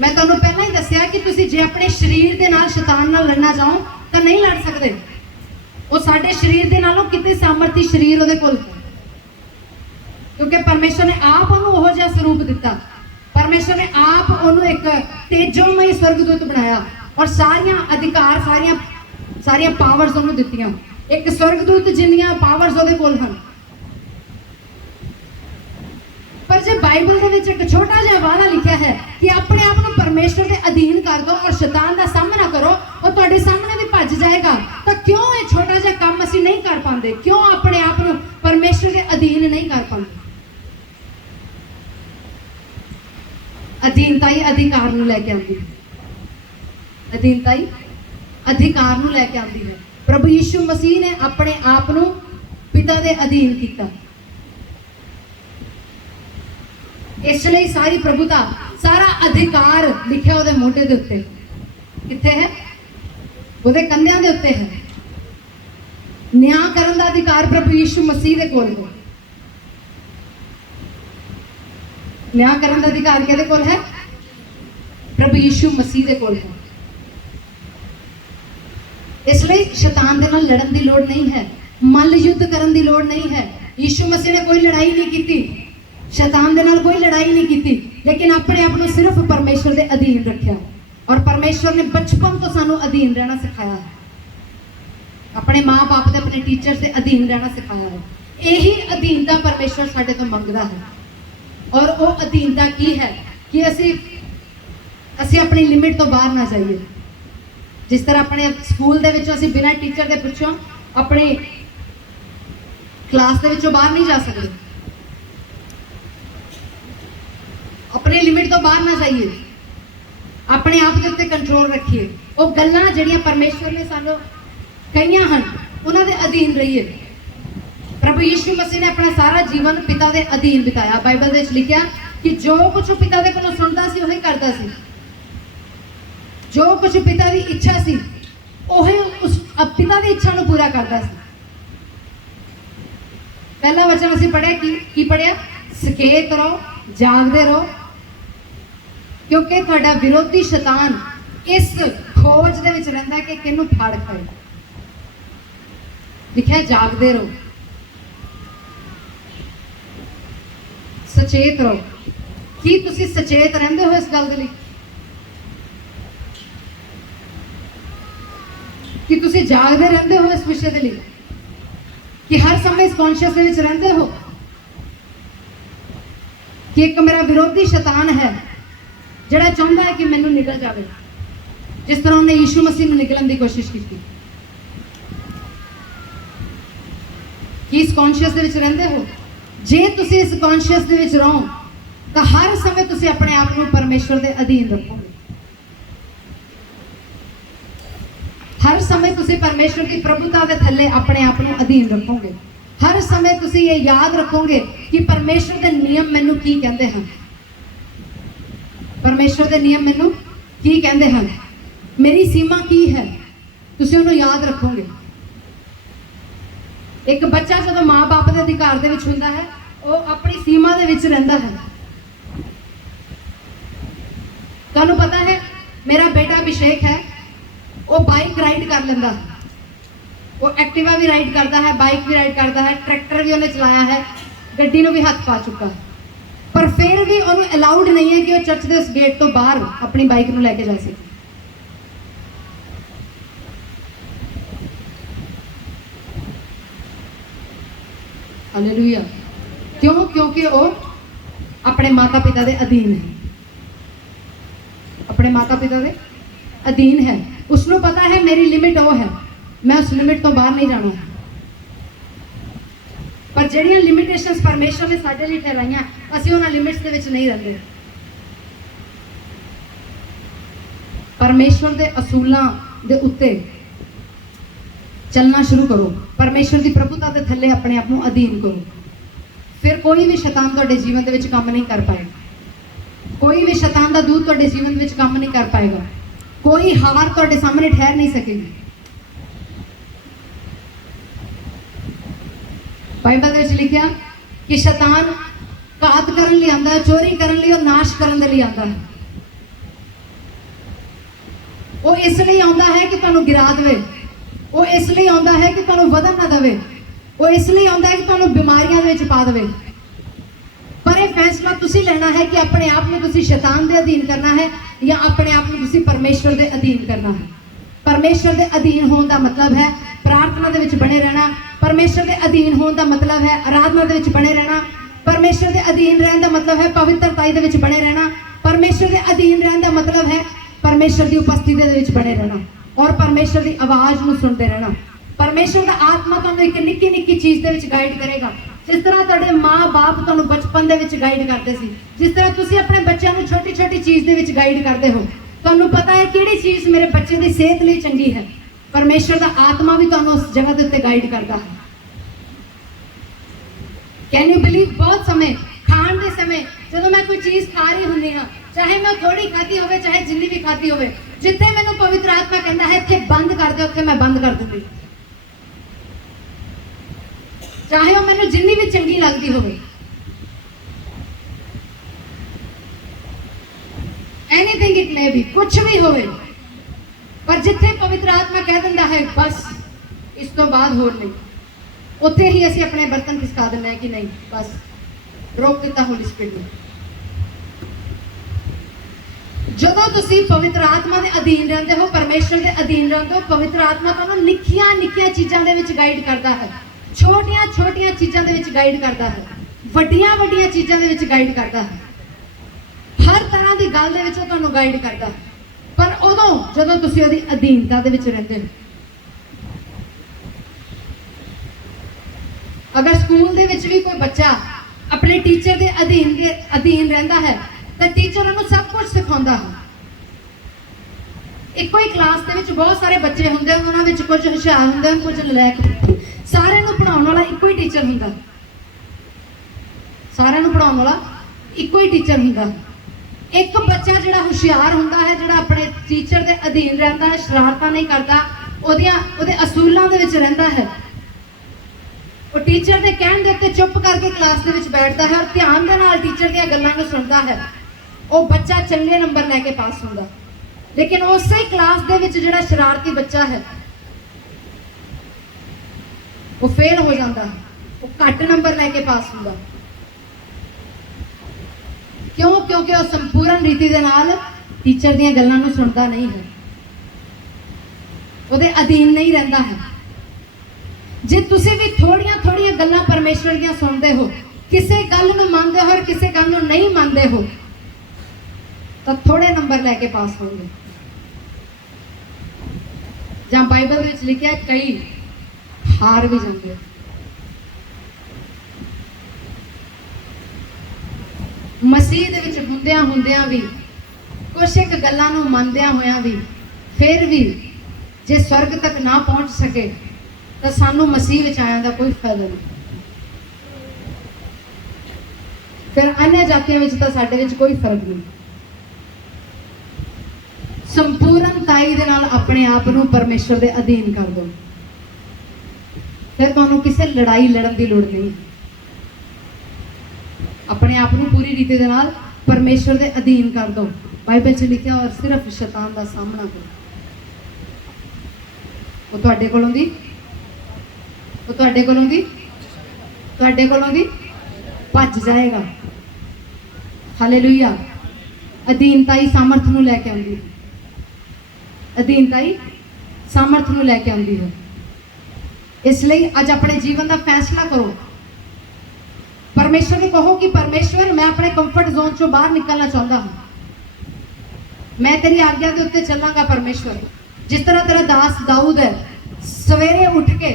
ਮੈਂ ਤੁਹਾਨੂੰ ਪਹਿਲਾਂ ਹੀ ਦੱਸਿਆ ਕਿ ਤੁਸੀਂ ਜੇ ਆਪਣੇ ਸਰੀਰ ਦੇ ਨਾਲ ਸ਼ੈਤਾਨ ਨਾਲ ਲੜਨਾ ਚਾਹੋ ਤਾਂ ਨਹੀਂ ਲੜ ਸਕਦੇ। ਉਹ ਸਾਡੇ ਸਰੀਰ ਦੇ ਨਾਲੋਂ ਕਿਤੇ ਸਾਮਰਥੀ ਸਰੀਰ ਉਹਦੇ ਕੋਲ, ਕਿਉਂਕਿ ਪਰਮੇਸ਼ਰ ਨੇ ਆਪ ਉਹਨੂੰ ਉਹੋ ਜਿਹਾ ਸਰੂਪ ਦਿੱਤਾ। ਪਰਮੇਸ਼ਰ ਨੇ ਆਪ ਉਹਨੂੰ ਇੱਕ ਤੇਜੋਮਈ ਸਵਰਗਦੂਤ ਬਣਾਇਆ ਔਰ ਸਾਰੀਆਂ ਅਧਿਕਾਰ, ਸਾਰੀਆਂ ਪਾਵਰਸ ਉਹਨੂੰ ਦਿੱਤੀਆਂ। ਇੱਕ ਸਵਰਗਦੂਤ ਜਿੰਨੀਆਂ ਪਾਵਰਸ ਉਹਦੇ ਕੋਲ ਹਨ। ਪਰ ਜੇ ਬਾਈਬਲ ਦੇ ਵਿੱਚ ਇੱਕ ਛੋਟਾ ਜਿਹਾ ਵਾਅਦਾ ਲਿਖਿਆ ਹੈ ਕਿ ਆਪਣੇ ਆਪ ਨੂੰ ਪਰਮੇਸ਼ਰ ਦੇ ਅਧੀਨ ਕਰ ਦਿਓ ਔਰ ਸ਼ੈਤਾਨ ਦਾ ਸਾਹਮਣਾ ਕਰੋ, ਉਹ ਤੁਹਾਡੇ ਸਾਹਮਣੇ ਵੀ ਭੱਜ ਜਾਏਗਾ, ਤਾਂ ਕਿਉਂ ਇਹ ਛੋਟਾ ਜਿਹਾ ਕੰਮ ਅਸੀਂ ਨਹੀਂ ਕਰ ਪਾਉਂਦੇ? ਕਿਉਂ ਆਪਣੇ ਆਪ ਨੂੰ ਪਰਮੇਸ਼ਰ ਦੇ ਅਧੀਨ ਨਹੀਂ ਕਰ ਪਾਉਂਦੇ? ਅਧੀਨਤਾ ਹੀ ਅਧਿਕਾਰ ਨੂੰ ਲੈ ਕੇ ਆਉਂਦੀ ਹੈ। ਅਧੀਨਤਾ ਹੀ ਅਧਿਕਾਰ ਨੂੰ ਲੈ ਕੇ ਆਉਂਦੀ ਹੈ। ਪ੍ਰਭੂ ਯਿਸੂ ਮਸੀਹ ਨੇ ਆਪਣੇ ਆਪ ਨੂੰ ਪਿਤਾ ਦੇ ਅਧੀਨ ਕੀਤਾ। ਇਸ ਲਈ ਸਾਰੀ ਪ੍ਰਭੂਤਾ, ਸਾਰਾ ਅਧਿਕਾਰ ਲਿਖਿਆ ਉਹਦੇ ਮੋਢੇ ਦੇ ਉੱਤੇ। ਕਿੱਥੇ ਹੈ? ਉਹਦੇ ਕੰਧਿਆਂ ਦੇ ਉੱਤੇ ਹੈ। ਨਿਆਂ ਕਰਨ ਦਾ ਅਧਿਕਾਰ ਪ੍ਰਭੂ ਯਿਸੂ ਮਸੀਹ ਦੇ ਕੋਲ ਹੈ। ਨਿਆਂ ਕਰਨ ਦਾ ਅਧਿਕਾਰ ਕਿਹਦੇ ਕੋਲ ਹੈ? ਪ੍ਰਭੂ ਯਿਸੂ ਮਸੀਹ ਦੇ ਕੋਲ ਹੈ। ਇਸ ਲਈ ਸ਼ੈਤਾਨ ਦੇ ਨਾਲ ਲੜਨ ਦੀ ਲੋੜ ਨਹੀਂ ਹੈ, ਮੱਲ ਯੁੱਧ ਕਰਨ ਦੀ ਲੋੜ ਨਹੀਂ ਹੈ। ਯਿਸੂ ਮਸੀਹ ਨੇ ਕੋਈ ਲੜਾਈ ਨਹੀਂ ਕੀਤੀ, ਸ਼ੈਤਾਨ ਦੇ ਨਾਲ ਕੋਈ ਲੜਾਈ ਨਹੀਂ ਕੀਤੀ, ਲੇਕਿਨ ਆਪਣੇ ਆਪ ਨੂੰ ਸਿਰਫ ਪਰਮੇਸ਼ਰ ਦੇ ਅਧੀਨ ਰੱਖਿਆ। ਔਰ ਪਰਮੇਸ਼ਰ ਨੇ ਬਚਪਨ ਤੋਂ ਸਾਨੂੰ ਅਧੀਨ ਰਹਿਣਾ ਸਿਖਾਇਆ ਹੈ। ਆਪਣੇ ਮਾਂ-ਬਾਪ ਤੇ ਆਪਣੇ ਟੀਚਰਸ ਦੇ ਅਧੀਨ ਰਹਿਣਾ ਸਿਖਾਇਆ ਹੈ। ਇਹੀ ਅਧੀਨਤਾ ਪਰਮੇਸ਼ਰ ਸਾਡੇ ਤੋਂ ਮੰਗਦਾ ਹੈ। ਔਰ ਉਹ ਅਧੀਨਤਾ ਕੀ ਹੈ ਕਿ ਅਸੀਂ ਆਪਣੀ ਲਿਮਿਟ ਤੋਂ ਬਾਹਰ ਨਾ ਜਾਈਏ। ਜਿਸ ਤਰ੍ਹਾਂ ਆਪਣੇ ਸਕੂਲ ਦੇ ਵਿੱਚੋਂ ਅਸੀਂ ਬਿਨਾਂ ਟੀਚਰ ਦੇ ਪੁੱਛੋਂ ਆਪਣੀ ਕਲਾਸ ਦੇ ਵਿੱਚੋਂ ਬਾਹਰ ਨਹੀਂ ਜਾ ਸਕਦੇ। अपनी लिमिट तो बाहर ना जाइए, अपने आप के उत्ते कंट्रोल रखिए। वो गल्लां जिहड़ियां परमेश्वर ने सानू कहियां हन उन्हां दे अधीन रहिए। प्रभु यीशु मसीह ने अपना सारा जीवन पिता दे अधीन बिताया। बाइबल दे विच लिखिया कि जो कुछ पिता दे कोलों सुनदा सी ओही करदा सी, जो कुछ पिता दी इच्छा सी ओही उस पिता दी इच्छा नूं पूरा करदा सी। पहला वचन असीं पढ़िया की पढ़िया? सकेत रहो, जागदे रहो, क्योंकि तुहाडा विरोधी शैतान इस खोज दे विच रहिंदा कि किहनूं फड़ खाए। लिखिया जागदे रहो, सचेत रहो। की तुसीं सचेत रहिंदे हो इस गल दे लई कि तुसीं जागदे रहिंदे हो इस विषय दे लई कि हर समय इस कॉन्शियस दे विच रहिंदे हो कि एक मेरा विरोधी शैतान है ਜਿਹੜਾ ਚਾਹੁੰਦਾ ਹੈ कि ਮੈਨੂੰ ਨਿਕਲ ਜਾਵੇ, जिस तरह उन्हें यीशु मसीह ਨੂੰ ਨਿਕਲਣ ਦੀ ਕੋਸ਼ਿਸ਼ ਕੀਤੀ। कि इस कॉन्शियस ਦੇ ਵਿੱਚ ਰਹਿੰਦੇ ਹੋ? ਜੇ ਤੁਸੀਂ ਇਸ ਕੌਨਸ਼ੀਅਸ ਦੇ ਵਿੱਚ ਰਹੋ ਤਾਂ ਹਰ ਸਮੇਂ ਤੁਸੀਂ ਆਪਣੇ ਆਪ ਨੂੰ ਪਰਮੇਸ਼ਵਰ ਦੇ ਅਧੀਨ ਰੱਖੋਗੇ। हर समय ਤੁਸੀਂ ਪਰਮੇਸ਼ਵਰ ਦੀ ਪ੍ਰਭੂਤਾ ਦੇ ਥੱਲੇ ਆਪਣੇ ਆਪ ਨੂੰ ਅਧੀਨ ਰੱਖੋਗੇ। हर समय ਤੁਸੀਂ ਇਹ ਯਾਦ ਰੱਖੋਗੇ ਕਿ ਪਰਮੇਸ਼ਵਰ ਦੇ ਨਿਯਮ ਮੈਨੂੰ ਕੀ ਕਹਿੰਦੇ ਹਨ। परमेश्वर के नियम मैनू की कहते हैं, मेरी सीमा की है, तुसीं उन्होंने याद रखोगे। एक बच्चा जो माँ बाप के अधिकार दे विच हुंदा है वो अपनी सीमा दे विच रहिंदा है। तुहानूं पता है मेरा बेटा अभिषेक है, वो बाइक राइड कर लैंदा है, वो एक्टिवा भी राइड करता है, बाइक भी राइड करता है, ट्रैक्टर भी उन्हें चलाया है, गड्डी नूं भी हथ पा चुका है। पर फिर भी उन्हें अलाउड नहीं है कि वो चर्च के उस गेट तो बाहर अपनी बाइक को लैके जा सके। हालेलुया। क्यों? क्योंकि वो अपने माता पिता के अधीन है, अपने माता पिता के अधीन है। उसको पता है मेरी लिमिट वो है, मैं उस लिमिट तो बाहर नहीं जाना है। पर ਜਿਹੜੀਆਂ ਲਿਮਿਟੇਸ਼ਨਸ ਪਰਮੇਸ਼ਰ ਨੇ ਸਾਡੇ ਲਈ ਠਹਿਰਾਈਆਂ ਅਸੀਂ ਉਹਨਾਂ ਲਿਮਿਟਸ ਦੇ ਵਿੱਚ ਨਹੀਂ ਰਹਿੰਦੇ। ਪਰਮੇਸ਼ਰ ਦੇ ਅਸੂਲਾਂ ਦੇ ਉੱਤੇ ਚੱਲਣਾ ਸ਼ੁਰੂ ਕਰੋ। ਪਰਮੇਸ਼ਰ ਦੀ ਪ੍ਰਭੂਤਾ ਦੇ ਥੱਲੇ ਆਪਣੇ ਆਪ ਨੂੰ ਅਧੀਨ ਕਰੋ। ਫਿਰ ਕੋਈ ਵੀ ਸ਼ੈਤਾਨ ਤੁਹਾਡੇ ਜੀਵਨ ਦੇ ਵਿੱਚ ਕੰਮ ਨਹੀਂ ਕਰ ਪਾਏਗਾ। ਕੋਈ ਵੀ ਸ਼ੈਤਾਨ ਦਾ ਦੂਤ ਤੁਹਾਡੇ ਜੀਵਨ ਵਿੱਚ ਕੰਮ ਨਹੀਂ ਕਰ ਪਾਏਗਾ। कोई हार तुहाडे सामने ठहर नहीं सकेगी। बाइबल दे विच लिखिया कि शैतान घात करन लई आंदा है, चोरी करन लई और नाश करन दे लई आंदा है। वो इसलिए आंदा है कि तुहानू गिरा देवे, वो इसलिए आंदा है कि तुहानू वधन ना देवे, वो इसलिए आंदा है कि तुहानू बीमारियां दे विच पा देवे। पर यह फैसला तुसी लेना है कि अपने आप में तुसी शैतान दे अधीन करना है या अपने आप में तुसी परमेश्वर दे अधीन करना है। परमेश्वर दे अधीन होने का मतलब है प्रार्थना दे विच बने रहना। परमेश्वर दे अधीन होने का मतलब है आराधना दे विच बने रहना। परमेश्वर दे अधीन रहने का मतलब है पवित्रताई दे विच बने रहना। परमेश्वर दे अधीन रहने का मतलब है परमेश्वर की उपस्थिति दे विच बने रहना और परमेश्वर की आवाज़ नूं सुनते रहना। परमेश्वर का आत्मा तुहानू एक निक्की निक्की चीज़ दे विच गाइड करेगा। जिस तरह तुहाडे माँ बाप तुहानू बचपन दे विच गाइड करते सी, जिस तरह तुसी अपने बच्चों को छोटी छोटी चीज़ दे विच गाइड करते हो, तुहानू पता है किहड़ी चीज़ मेरे बच्चे की सेहत लई चंगी है। परमेश्वर का आत्मा भी तुहानू उस जगह के उत्ते गाइड करता है। Can you believe? बहुत समय खाण के समय जो मैं कोई चीज़ खा रही हुंदी हाँ, चाहे मैं थोड़ी खाती होवे चाहे जिन्नी भी खाती होवे, जिथे मैनू पवित्र आत्मा कहता है इत्थे बंद कर दे, उत्थे मैं बंद कर देती। चाहे वो मैनू जिन्नी भी चंगी लगती होवे, एनीथिंग इट मे बी, कुछ भी होवे, पर जिथे पवित्र आत्मा कह दिंदा है बस इस तो बाद होर नहीं, उत्थे ही असीं अपने बर्तन खिसका दिंदे हैं कि नहीं बस रोक दिता होली स्पिरिट ने। जदों तुसीं पवित्र आत्मा के अधीन रहंदे हो, परमेश्वर के अधीन रहंदे हो, पवित्र आत्मा तुहानूं निक्कियां निक्कियां चीज़ां दे विच गाइड करता है, छोटियां छोटियां चीज़ां दे विच गाइड करता है, वड्डियां वड्डियां चीज़ां दे विच गाइड करता है, हर तरह की गल दे विच तुहानूं गाइड करता है। पर उदों जदों तुसीं उहदी अधीनता दे विच रहिंदे हो। अगर स्कूल दे विच भी कोई बच्चा अपने टीचर के अधीन रहता है तो टीचर उन्होंने सब कुछ सिखाता है। एक ही क्लास के विच बहुत सारे बच्चे होंगे, उन्होंने विच कुछ हुशियार होंगे, कुछ नलैक, सारे पढ़ाने वाला एक ही टीचर होंगे, सारे पढ़ाने वाला एक ही टीचर होंगे। एक बच्चा जिहड़ा हुशियार होंदा है, जिहड़ा अपने टीचर के अधीन रहता है, शरारतां नहीं करता, उहदे असूलों दे विच रहिंदा है, वो टीचर के कहण दे उत्ते चुप करके क्लास के विच बैठता है और ध्यान दे नाल टीचर दी गल्लां नूं सुनदा है, वो बच्चा चंगे नंबर लैके पास होंदा। लेकिन उस क्लास के विच जिहड़ा शरारती बच्चा है वो फेल हो जाता है, वो घट नंबर लैके पास होंदा। क्यों? क्योंकि वो संपूर्ण रीति दे नाल टीचर दी गल्लां नूं सुनदा नहीं है, उहदे अधीन नहीं रहिंदा है। जे तुसी भी थोड़ियां थोड़ियां गल्लां परमेश्वर दियां सुनते हो, किसी गल नूं मनदे हो और किसी गल नूं नहीं मनदे हो, तो थोड़े नंबर लैके पास होंगे। जहां बाइबल विच लिखिया कई हार भी जाते। मसीह दे विच हुंदियां हुंदियां भी, कुछ एक गल्लां नूं मनदियां होइयां भी, फिर भी जे स्वर्ग तक ना पहुंच सके तो सानू मसीह विच आया दा कोई फायदा नहीं। फिर अन्य जातियों विच तो साडे विच कोई फर्क नहीं। संपूर्णताई दे नाल अपने आप नूं परमेश्वर दे अधीन कर दो, फिर तुहानूं किसी लड़ाई लड़न की लोड़ नहीं। अपने आप नूं पूरी रीति दे नाल परमेश्वर दे अधीन कर दो। बाइबल च लिखिया और सिर्फ शैतान का सामना करो, वो तुहाडे कोलों दी भज जाएगा। हालेलुया। अधीनता ही सामर्थ नूं लैके आउंदी है, अधीनता ही सामर्थ नूं लैके आउंदी है। इसलिए अज अपने जीवन का फैसला करो, परमेश्वर को कहो कि परमेश्वर मैं अपने कंफर्ट जोन चों बाहर निकलना चाहता हूँ, मैं तेरी आज्ञा के उत्ते चलांगा। परमेश्वर जिस तरह तेरा दास दाऊद है सवेरे उठ के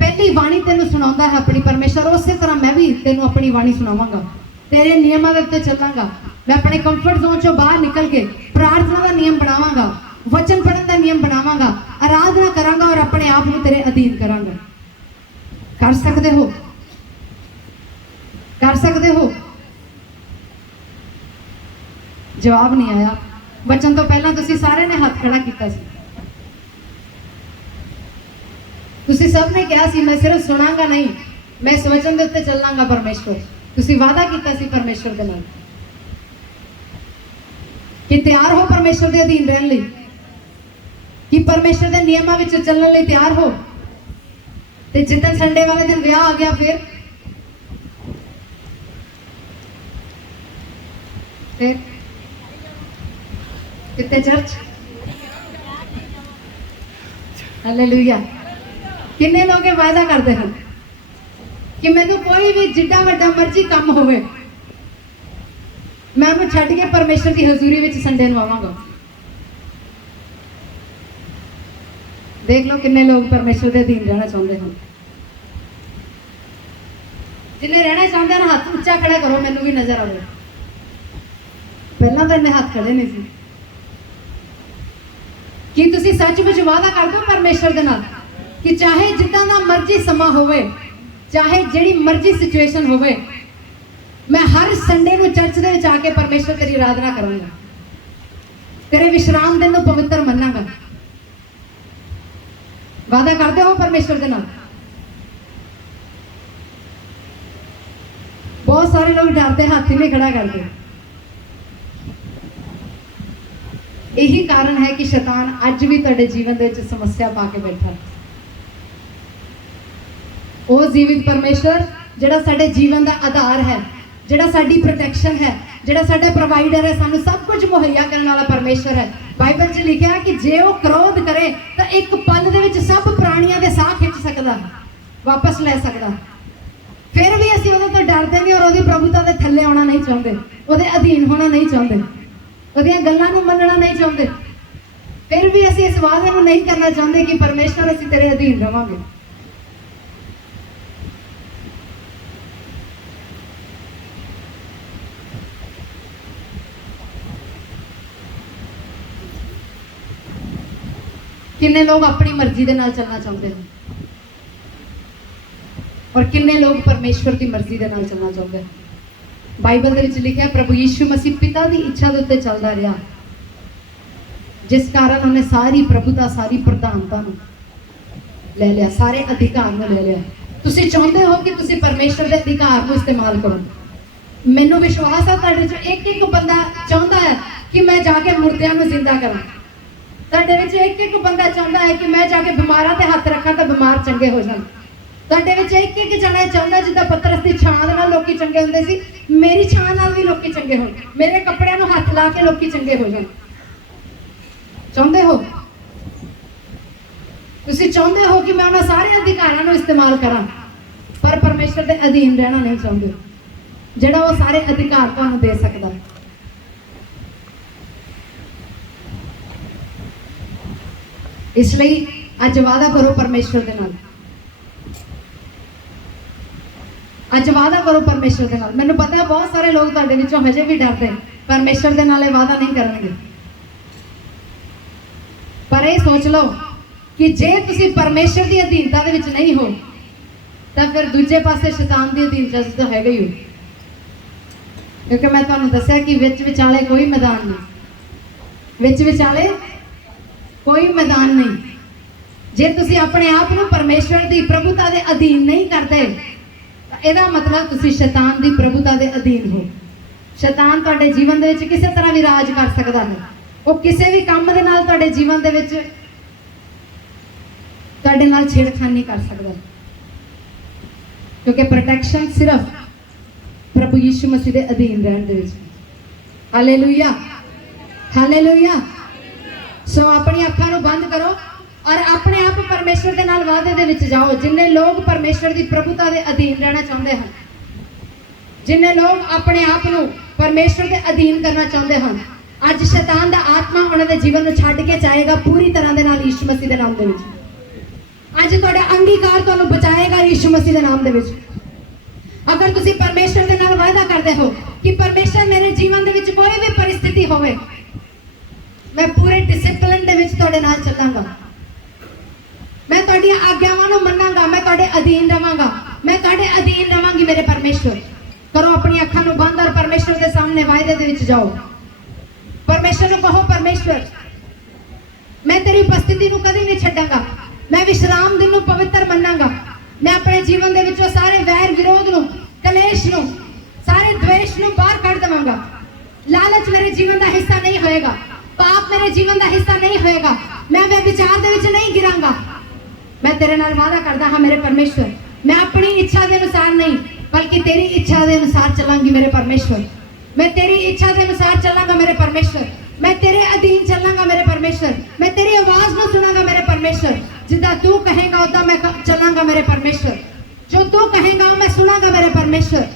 पहली वाणी तेनों सुनाता है अपनी, परमेश्वर उस तरह मैं भी तेनों अपनी वाणी सुनावांगा, तेरे नियमां दे उत्ते चलांगा। मैं अपने कंफर्ट जोन चों बाहर निकल के प्रार्थना का नियम बनावांगा, वचन पढ़न का नियम बनावांगा, आराधना करांगा और अपने आप को तेरे अधीन करांगा। कर सकते हो? कर सकते हो? जवाब नहीं आया। बचन तो पहला तुसी सारे ने हाथ खड़ा किया सी। तुसी सब ने कहा सी मैं सिर्फ सुनांगा नहीं, मैं इस वचन के उत्ते चलांगा परमेश्वर। तुसी वादा किया सी परमेश्वर के नाल कि तैयार हो परमेश्वर के अधीन रहने लई, कि परमेश्वर के नियमां विच चलण लई तैयार हो। ते जिद्दन संडे वाले दिन विआह आ गया, फिर कितने चर्च। हालेलुया। किन्ने लोग ये वायदा करते हैं कि मैनू कोई भी जिड्डा वड्डा मर्जी काम होवे, मैं उन्हें छड्ड के परमेश्वर की हजूरी विच संडे नूं आवांगा। देख लो किन्ने लोग परमेश्वर के अधीन रहना चाहते हैं। जिन्हें रहना चाहते हैं हाथ उच्चा खड़ा करो, मैनू भी नजर आवे। पहला तो इन्हें हाथ खड़े नहीं सी। कि तुसी सचमुच वादा कर दो परमेश्वर के नाल कि चाहे जिद्दां दा मर्जी समा होवे, चाहे जिहड़ी मर्जी सिचुएशन होवे, मैं हर संडे नूं चर्च दे विच आके परमेश्वर तेरी आराधना करूंगा, तेरे विश्राम दिन नूं पवित्र मन्नांगा। वादा करते हो परमेश्वर के नाल? बहुत सारे लोग डरते हाथ ही नहीं खड़ा करते। यही कारण है कि शैतान अज भी तुहाडे जीवन दे विच समस्या पा के बैठा। वो जीवित परमेश्वर जिहड़ा साडे जीवन का आधार है, जिहड़ा साडी प्रोटेक्शन है, जिहड़ा साडा प्रोवाइडर है, सानू सब कुछ मुहैया करने वाला परमेश्वर है। बाइबल च लिखा कि जे वो क्रोध करे तो एक पल दे विच सब प्राणियां दे साह खिंच सकदा, वापस ले सकदा। फिर भी असीं उहदे तो डरदे नहीं और उहदी प्रभुता दे थल्ले आउणा नहीं चाहुंदे, उहदे अधीन होना नहीं चाहुंदे, उहदियां गल्लां नूं मन्नना नहीं चाहुंदे। फिर भी असीं इस वादे नूं नहीं करना चाहुंदे कि परमेश्वर असीं तेरे अधीन रवांगे। किन्ने लोग अपनी मर्जी के नाल चलना चाहते हैं और किन्ने लोग परमेश्वर की मर्जी के नाल चलना चाहते हैं। बाइबल दे विच लिखा प्रभु यीशु मसीह पिता की इच्छा के उत्ते चलता रहा, जिस कारण उन्हें सारी प्रभुता, सारी प्रधानता ले लिया, सारे अधिकार में ले लिया। तुसी चाहते हो कि तुसी परमेश्वर के अधिकार को इस्तेमाल करो। मैनू विश्वास है तुहाडे चों एक एक बंदा चाहता है कि मैं जाके मुर्दियां नूं जिंदा करां। तुहाडे विच एक एक बंदा चाहता है कि मैं जाके बीमारां ते हत्थ रखां तो बीमार चंगे हो जाण। तुहाडे विच एक एक जणा चाहता जिद्दां पतरस दी छां दे नाल लोकी चंगे हुंदे सी, मेरी छां नाल भी लोकी चंगे होण, मेरे कपड़िਆਂ ਨੂੰ हत्थ ला के लोकी चंगे हो जाण। चाहते हो? तुसी चाहते हो कि मैं उन्हां सारे अधिकारां ਨੂੰ इस्तेमाल करां, पर परमेश्वर दे अधीन रहना नहीं चाहते, जिहड़ा वो सारे अधिकार तुहानूं दे सकदा। इसलिए अज वादा करो परमेश्वर के नाल, अज वादा करो परमेश्वर के नाल। मैनूं पता है बहुत सारे लोग तुहाडे विचों हजे भी डरदे परमेश्वर के नाल वादा नहीं करनगे, पर यह सोच लो कि जे तुसी परमेश्वर की अधीनता दे विच नहीं हो तो फिर दूजे पासे शैतान की अधीनता तो है ही हो। क्योंकि मैं तुहानूं दस्सिया कि विच विचाले कोई मैदान नहीं, विच विचाले कोई मैदान नहीं। जे तुसी अपने आप को परमेश्वर की प्रभुता के अधीन नहीं करते तो यदा मतलब तुसी शैतान की प्रभुता के अधीन हो। शैतान तुहाडे जीवन दे विच किसी तरह भी राज कर सकता है, वो किसी भी काम दे नाल तुहाडे जीवन दे विच तुहाडे नाल छेड़खानी कर सकता, क्योंकि प्रोटेक्शन सिर्फ प्रभु यीशु मसीह के अधीन रहने दे विच। Hallelujah, hallelujah. सो अपनी अखां नूं बंद करो और अपने आप परमेश्वर के नाल वादे दे विच जाओ। जिन्ने लोग परमेश्वर की प्रभुता के अधीन रहना चाहते हैं, जिन्ने लोग अपने आप को परमेश्वर के अधीन करना चाहते हैं, अज शैतान दा आत्मा उन्होंने जीवन में छड्ड के जाएगा पूरी तरह के नाल यीशु मसीह के नाम दे विच। अज तुहाडा अंगीकार तुहानूं बचाएगा यीशु मसीह के नाम दे विच। अगर तुसी परमेश्वर के नाल वायदा करते हो कि परमेश्वर मेरे जीवन दे विच कोई भी परिस्थिति होवे, मैं पूरे डिसिप्लिन दे विच तुहाडे नाल चलांगा, मैं तुहाडीआं आग्यावां नूं मन्नांगा, मैं तुहाडे अधीन रवांगा, मैं तुहाडे अधीन रवांगी मेरे परमेश्वर। करो अपनी अखां नूं बंद और परमेश्वर के सामने वायदे दे विच जाओ। परमेश्वर परमेश्वर को कहो, परमेश्वर मैं तेरी उपस्थिति को कभी नहीं छड्डांगा, मैं विश्राम दिन को पवित्र मनांगा, मैं अपने जीवन दे विचों सारे वैर विरोध नु, कलेश नु, सारे द्वेष नु बाहर कढ़ देवांगा। लालच मेरे जीवन का हिस्सा नहीं होएगा, पाप मेरे जीवन का हिस्सा नहीं होएगा, मैं व्यभिचार दे विच नहीं गिरांगा। मैं तेरे नाल वादा करदा हां मेरे परमेश्वर, मैं अपनी इच्छा के अनुसार नहीं बल्कि तेरी इच्छा के अनुसार चलांगी मेरे परमेश्वर। मैं तेरी इच्छा के अनुसार चलांगा मेरे परमेश्वर, मैं तेरे अधीन चलांगा मेरे परमेश्वर, मैं तेरी आवाज को सुनांगा मेरे परमेश्वर। जिदा तू कहेगा उदा मैं चलांगा मेरे परमेश्वर, जो तू कहेगा मैं सुनांगा मेरे परमेश्वर।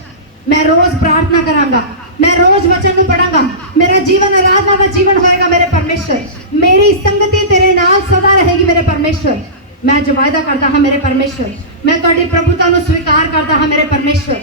मैं रोज प्रार्थना करांगा, मैं रोज वचन में पढ़ांगा, मेरा जीवन आराधना का जीवन होएगा मेरे परमेश्वर। मेरी संगति तेरे नाल सदा रहेगी मेरे परमेश्वर। मैं जो वायदा करता हाँ मेरे परमेश्वर, मैं तुहाडी प्रभुता को स्वीकार करता हाँ मेरे परमेश्वर।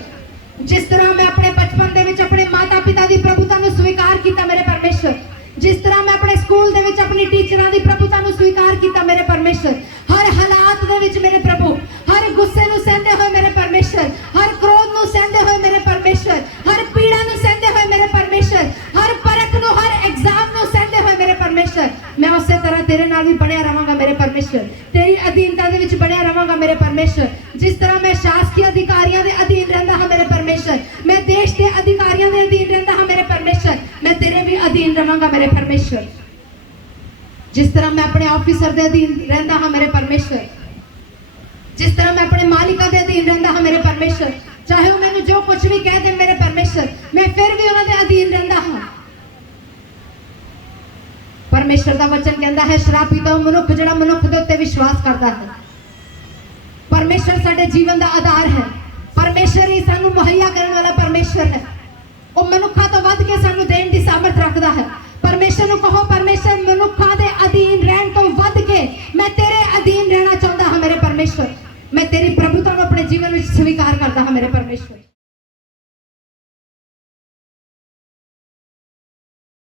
जिस तरह मैं अपने बचपन दे विच अपने माता पिता की प्रभुता को स्वीकार किया मेरे परमेश्वर, जिस तरह मैं अपने स्कूल दे विच अपनी टीचरां की प्रभुता को स्वीकार किया मेरे परमेश्वर, हर हालात दे विच मेरे प्रभु, हर गुस्से नूं सहंदे होए मेरे परमेश्वर, हर क्रोध नूं सहंदे होए मेरे परमेश्वर, हर पीड़ा नूं सहंदे होए मेरे परमेश्वर, हर परख नूं, हर एग्जाम नूं सहंदे होए मेरे परमेश्वर, मैं उसे तरह तेरे नाल भी बनिया रहांगा मेरे परमेश्वर, तेरी अधीनता दे विच बनिया रहांगा मेरे परमेश्वर। जिस तरह मैं शासकीय अधिकारियों के अधीन रहंदा हां मेरे परमेश्वर, मैं देश के अधिकारियों के अधीन रहंदा हां मेरे परमेश्वर, मैं तेरे भी अधीन रहांगा मेरे परमेश्वर। जिस तरह मैं अपने ऑफिसर के अधीन रहंदा हां मेरे परमेश्वर, जिस तरह मैं अपने मालिका के अधीन रहंदा हां मेरे परमेश्वर, चाहे वो मैंने जो कुछ भी कह दे मेरे परमेश्वर, मैं फिर भी उन्हां दे अधीन रहंदा हां। परमेश्वर का वचन कहता है श्रापित हो मनुख जिहड़ा मनुख दे उत्ते विश्वास करता है। परमेश्वर साडे जीवन का आधार है, परमेश्वर ही सानू मुहैया करने वाला परमेश्वर है, वो मनुखा तो वध के सानू देण दी सामर्थ रखता है। परमेश्वर नू कहो, परमेश्वर मनुखा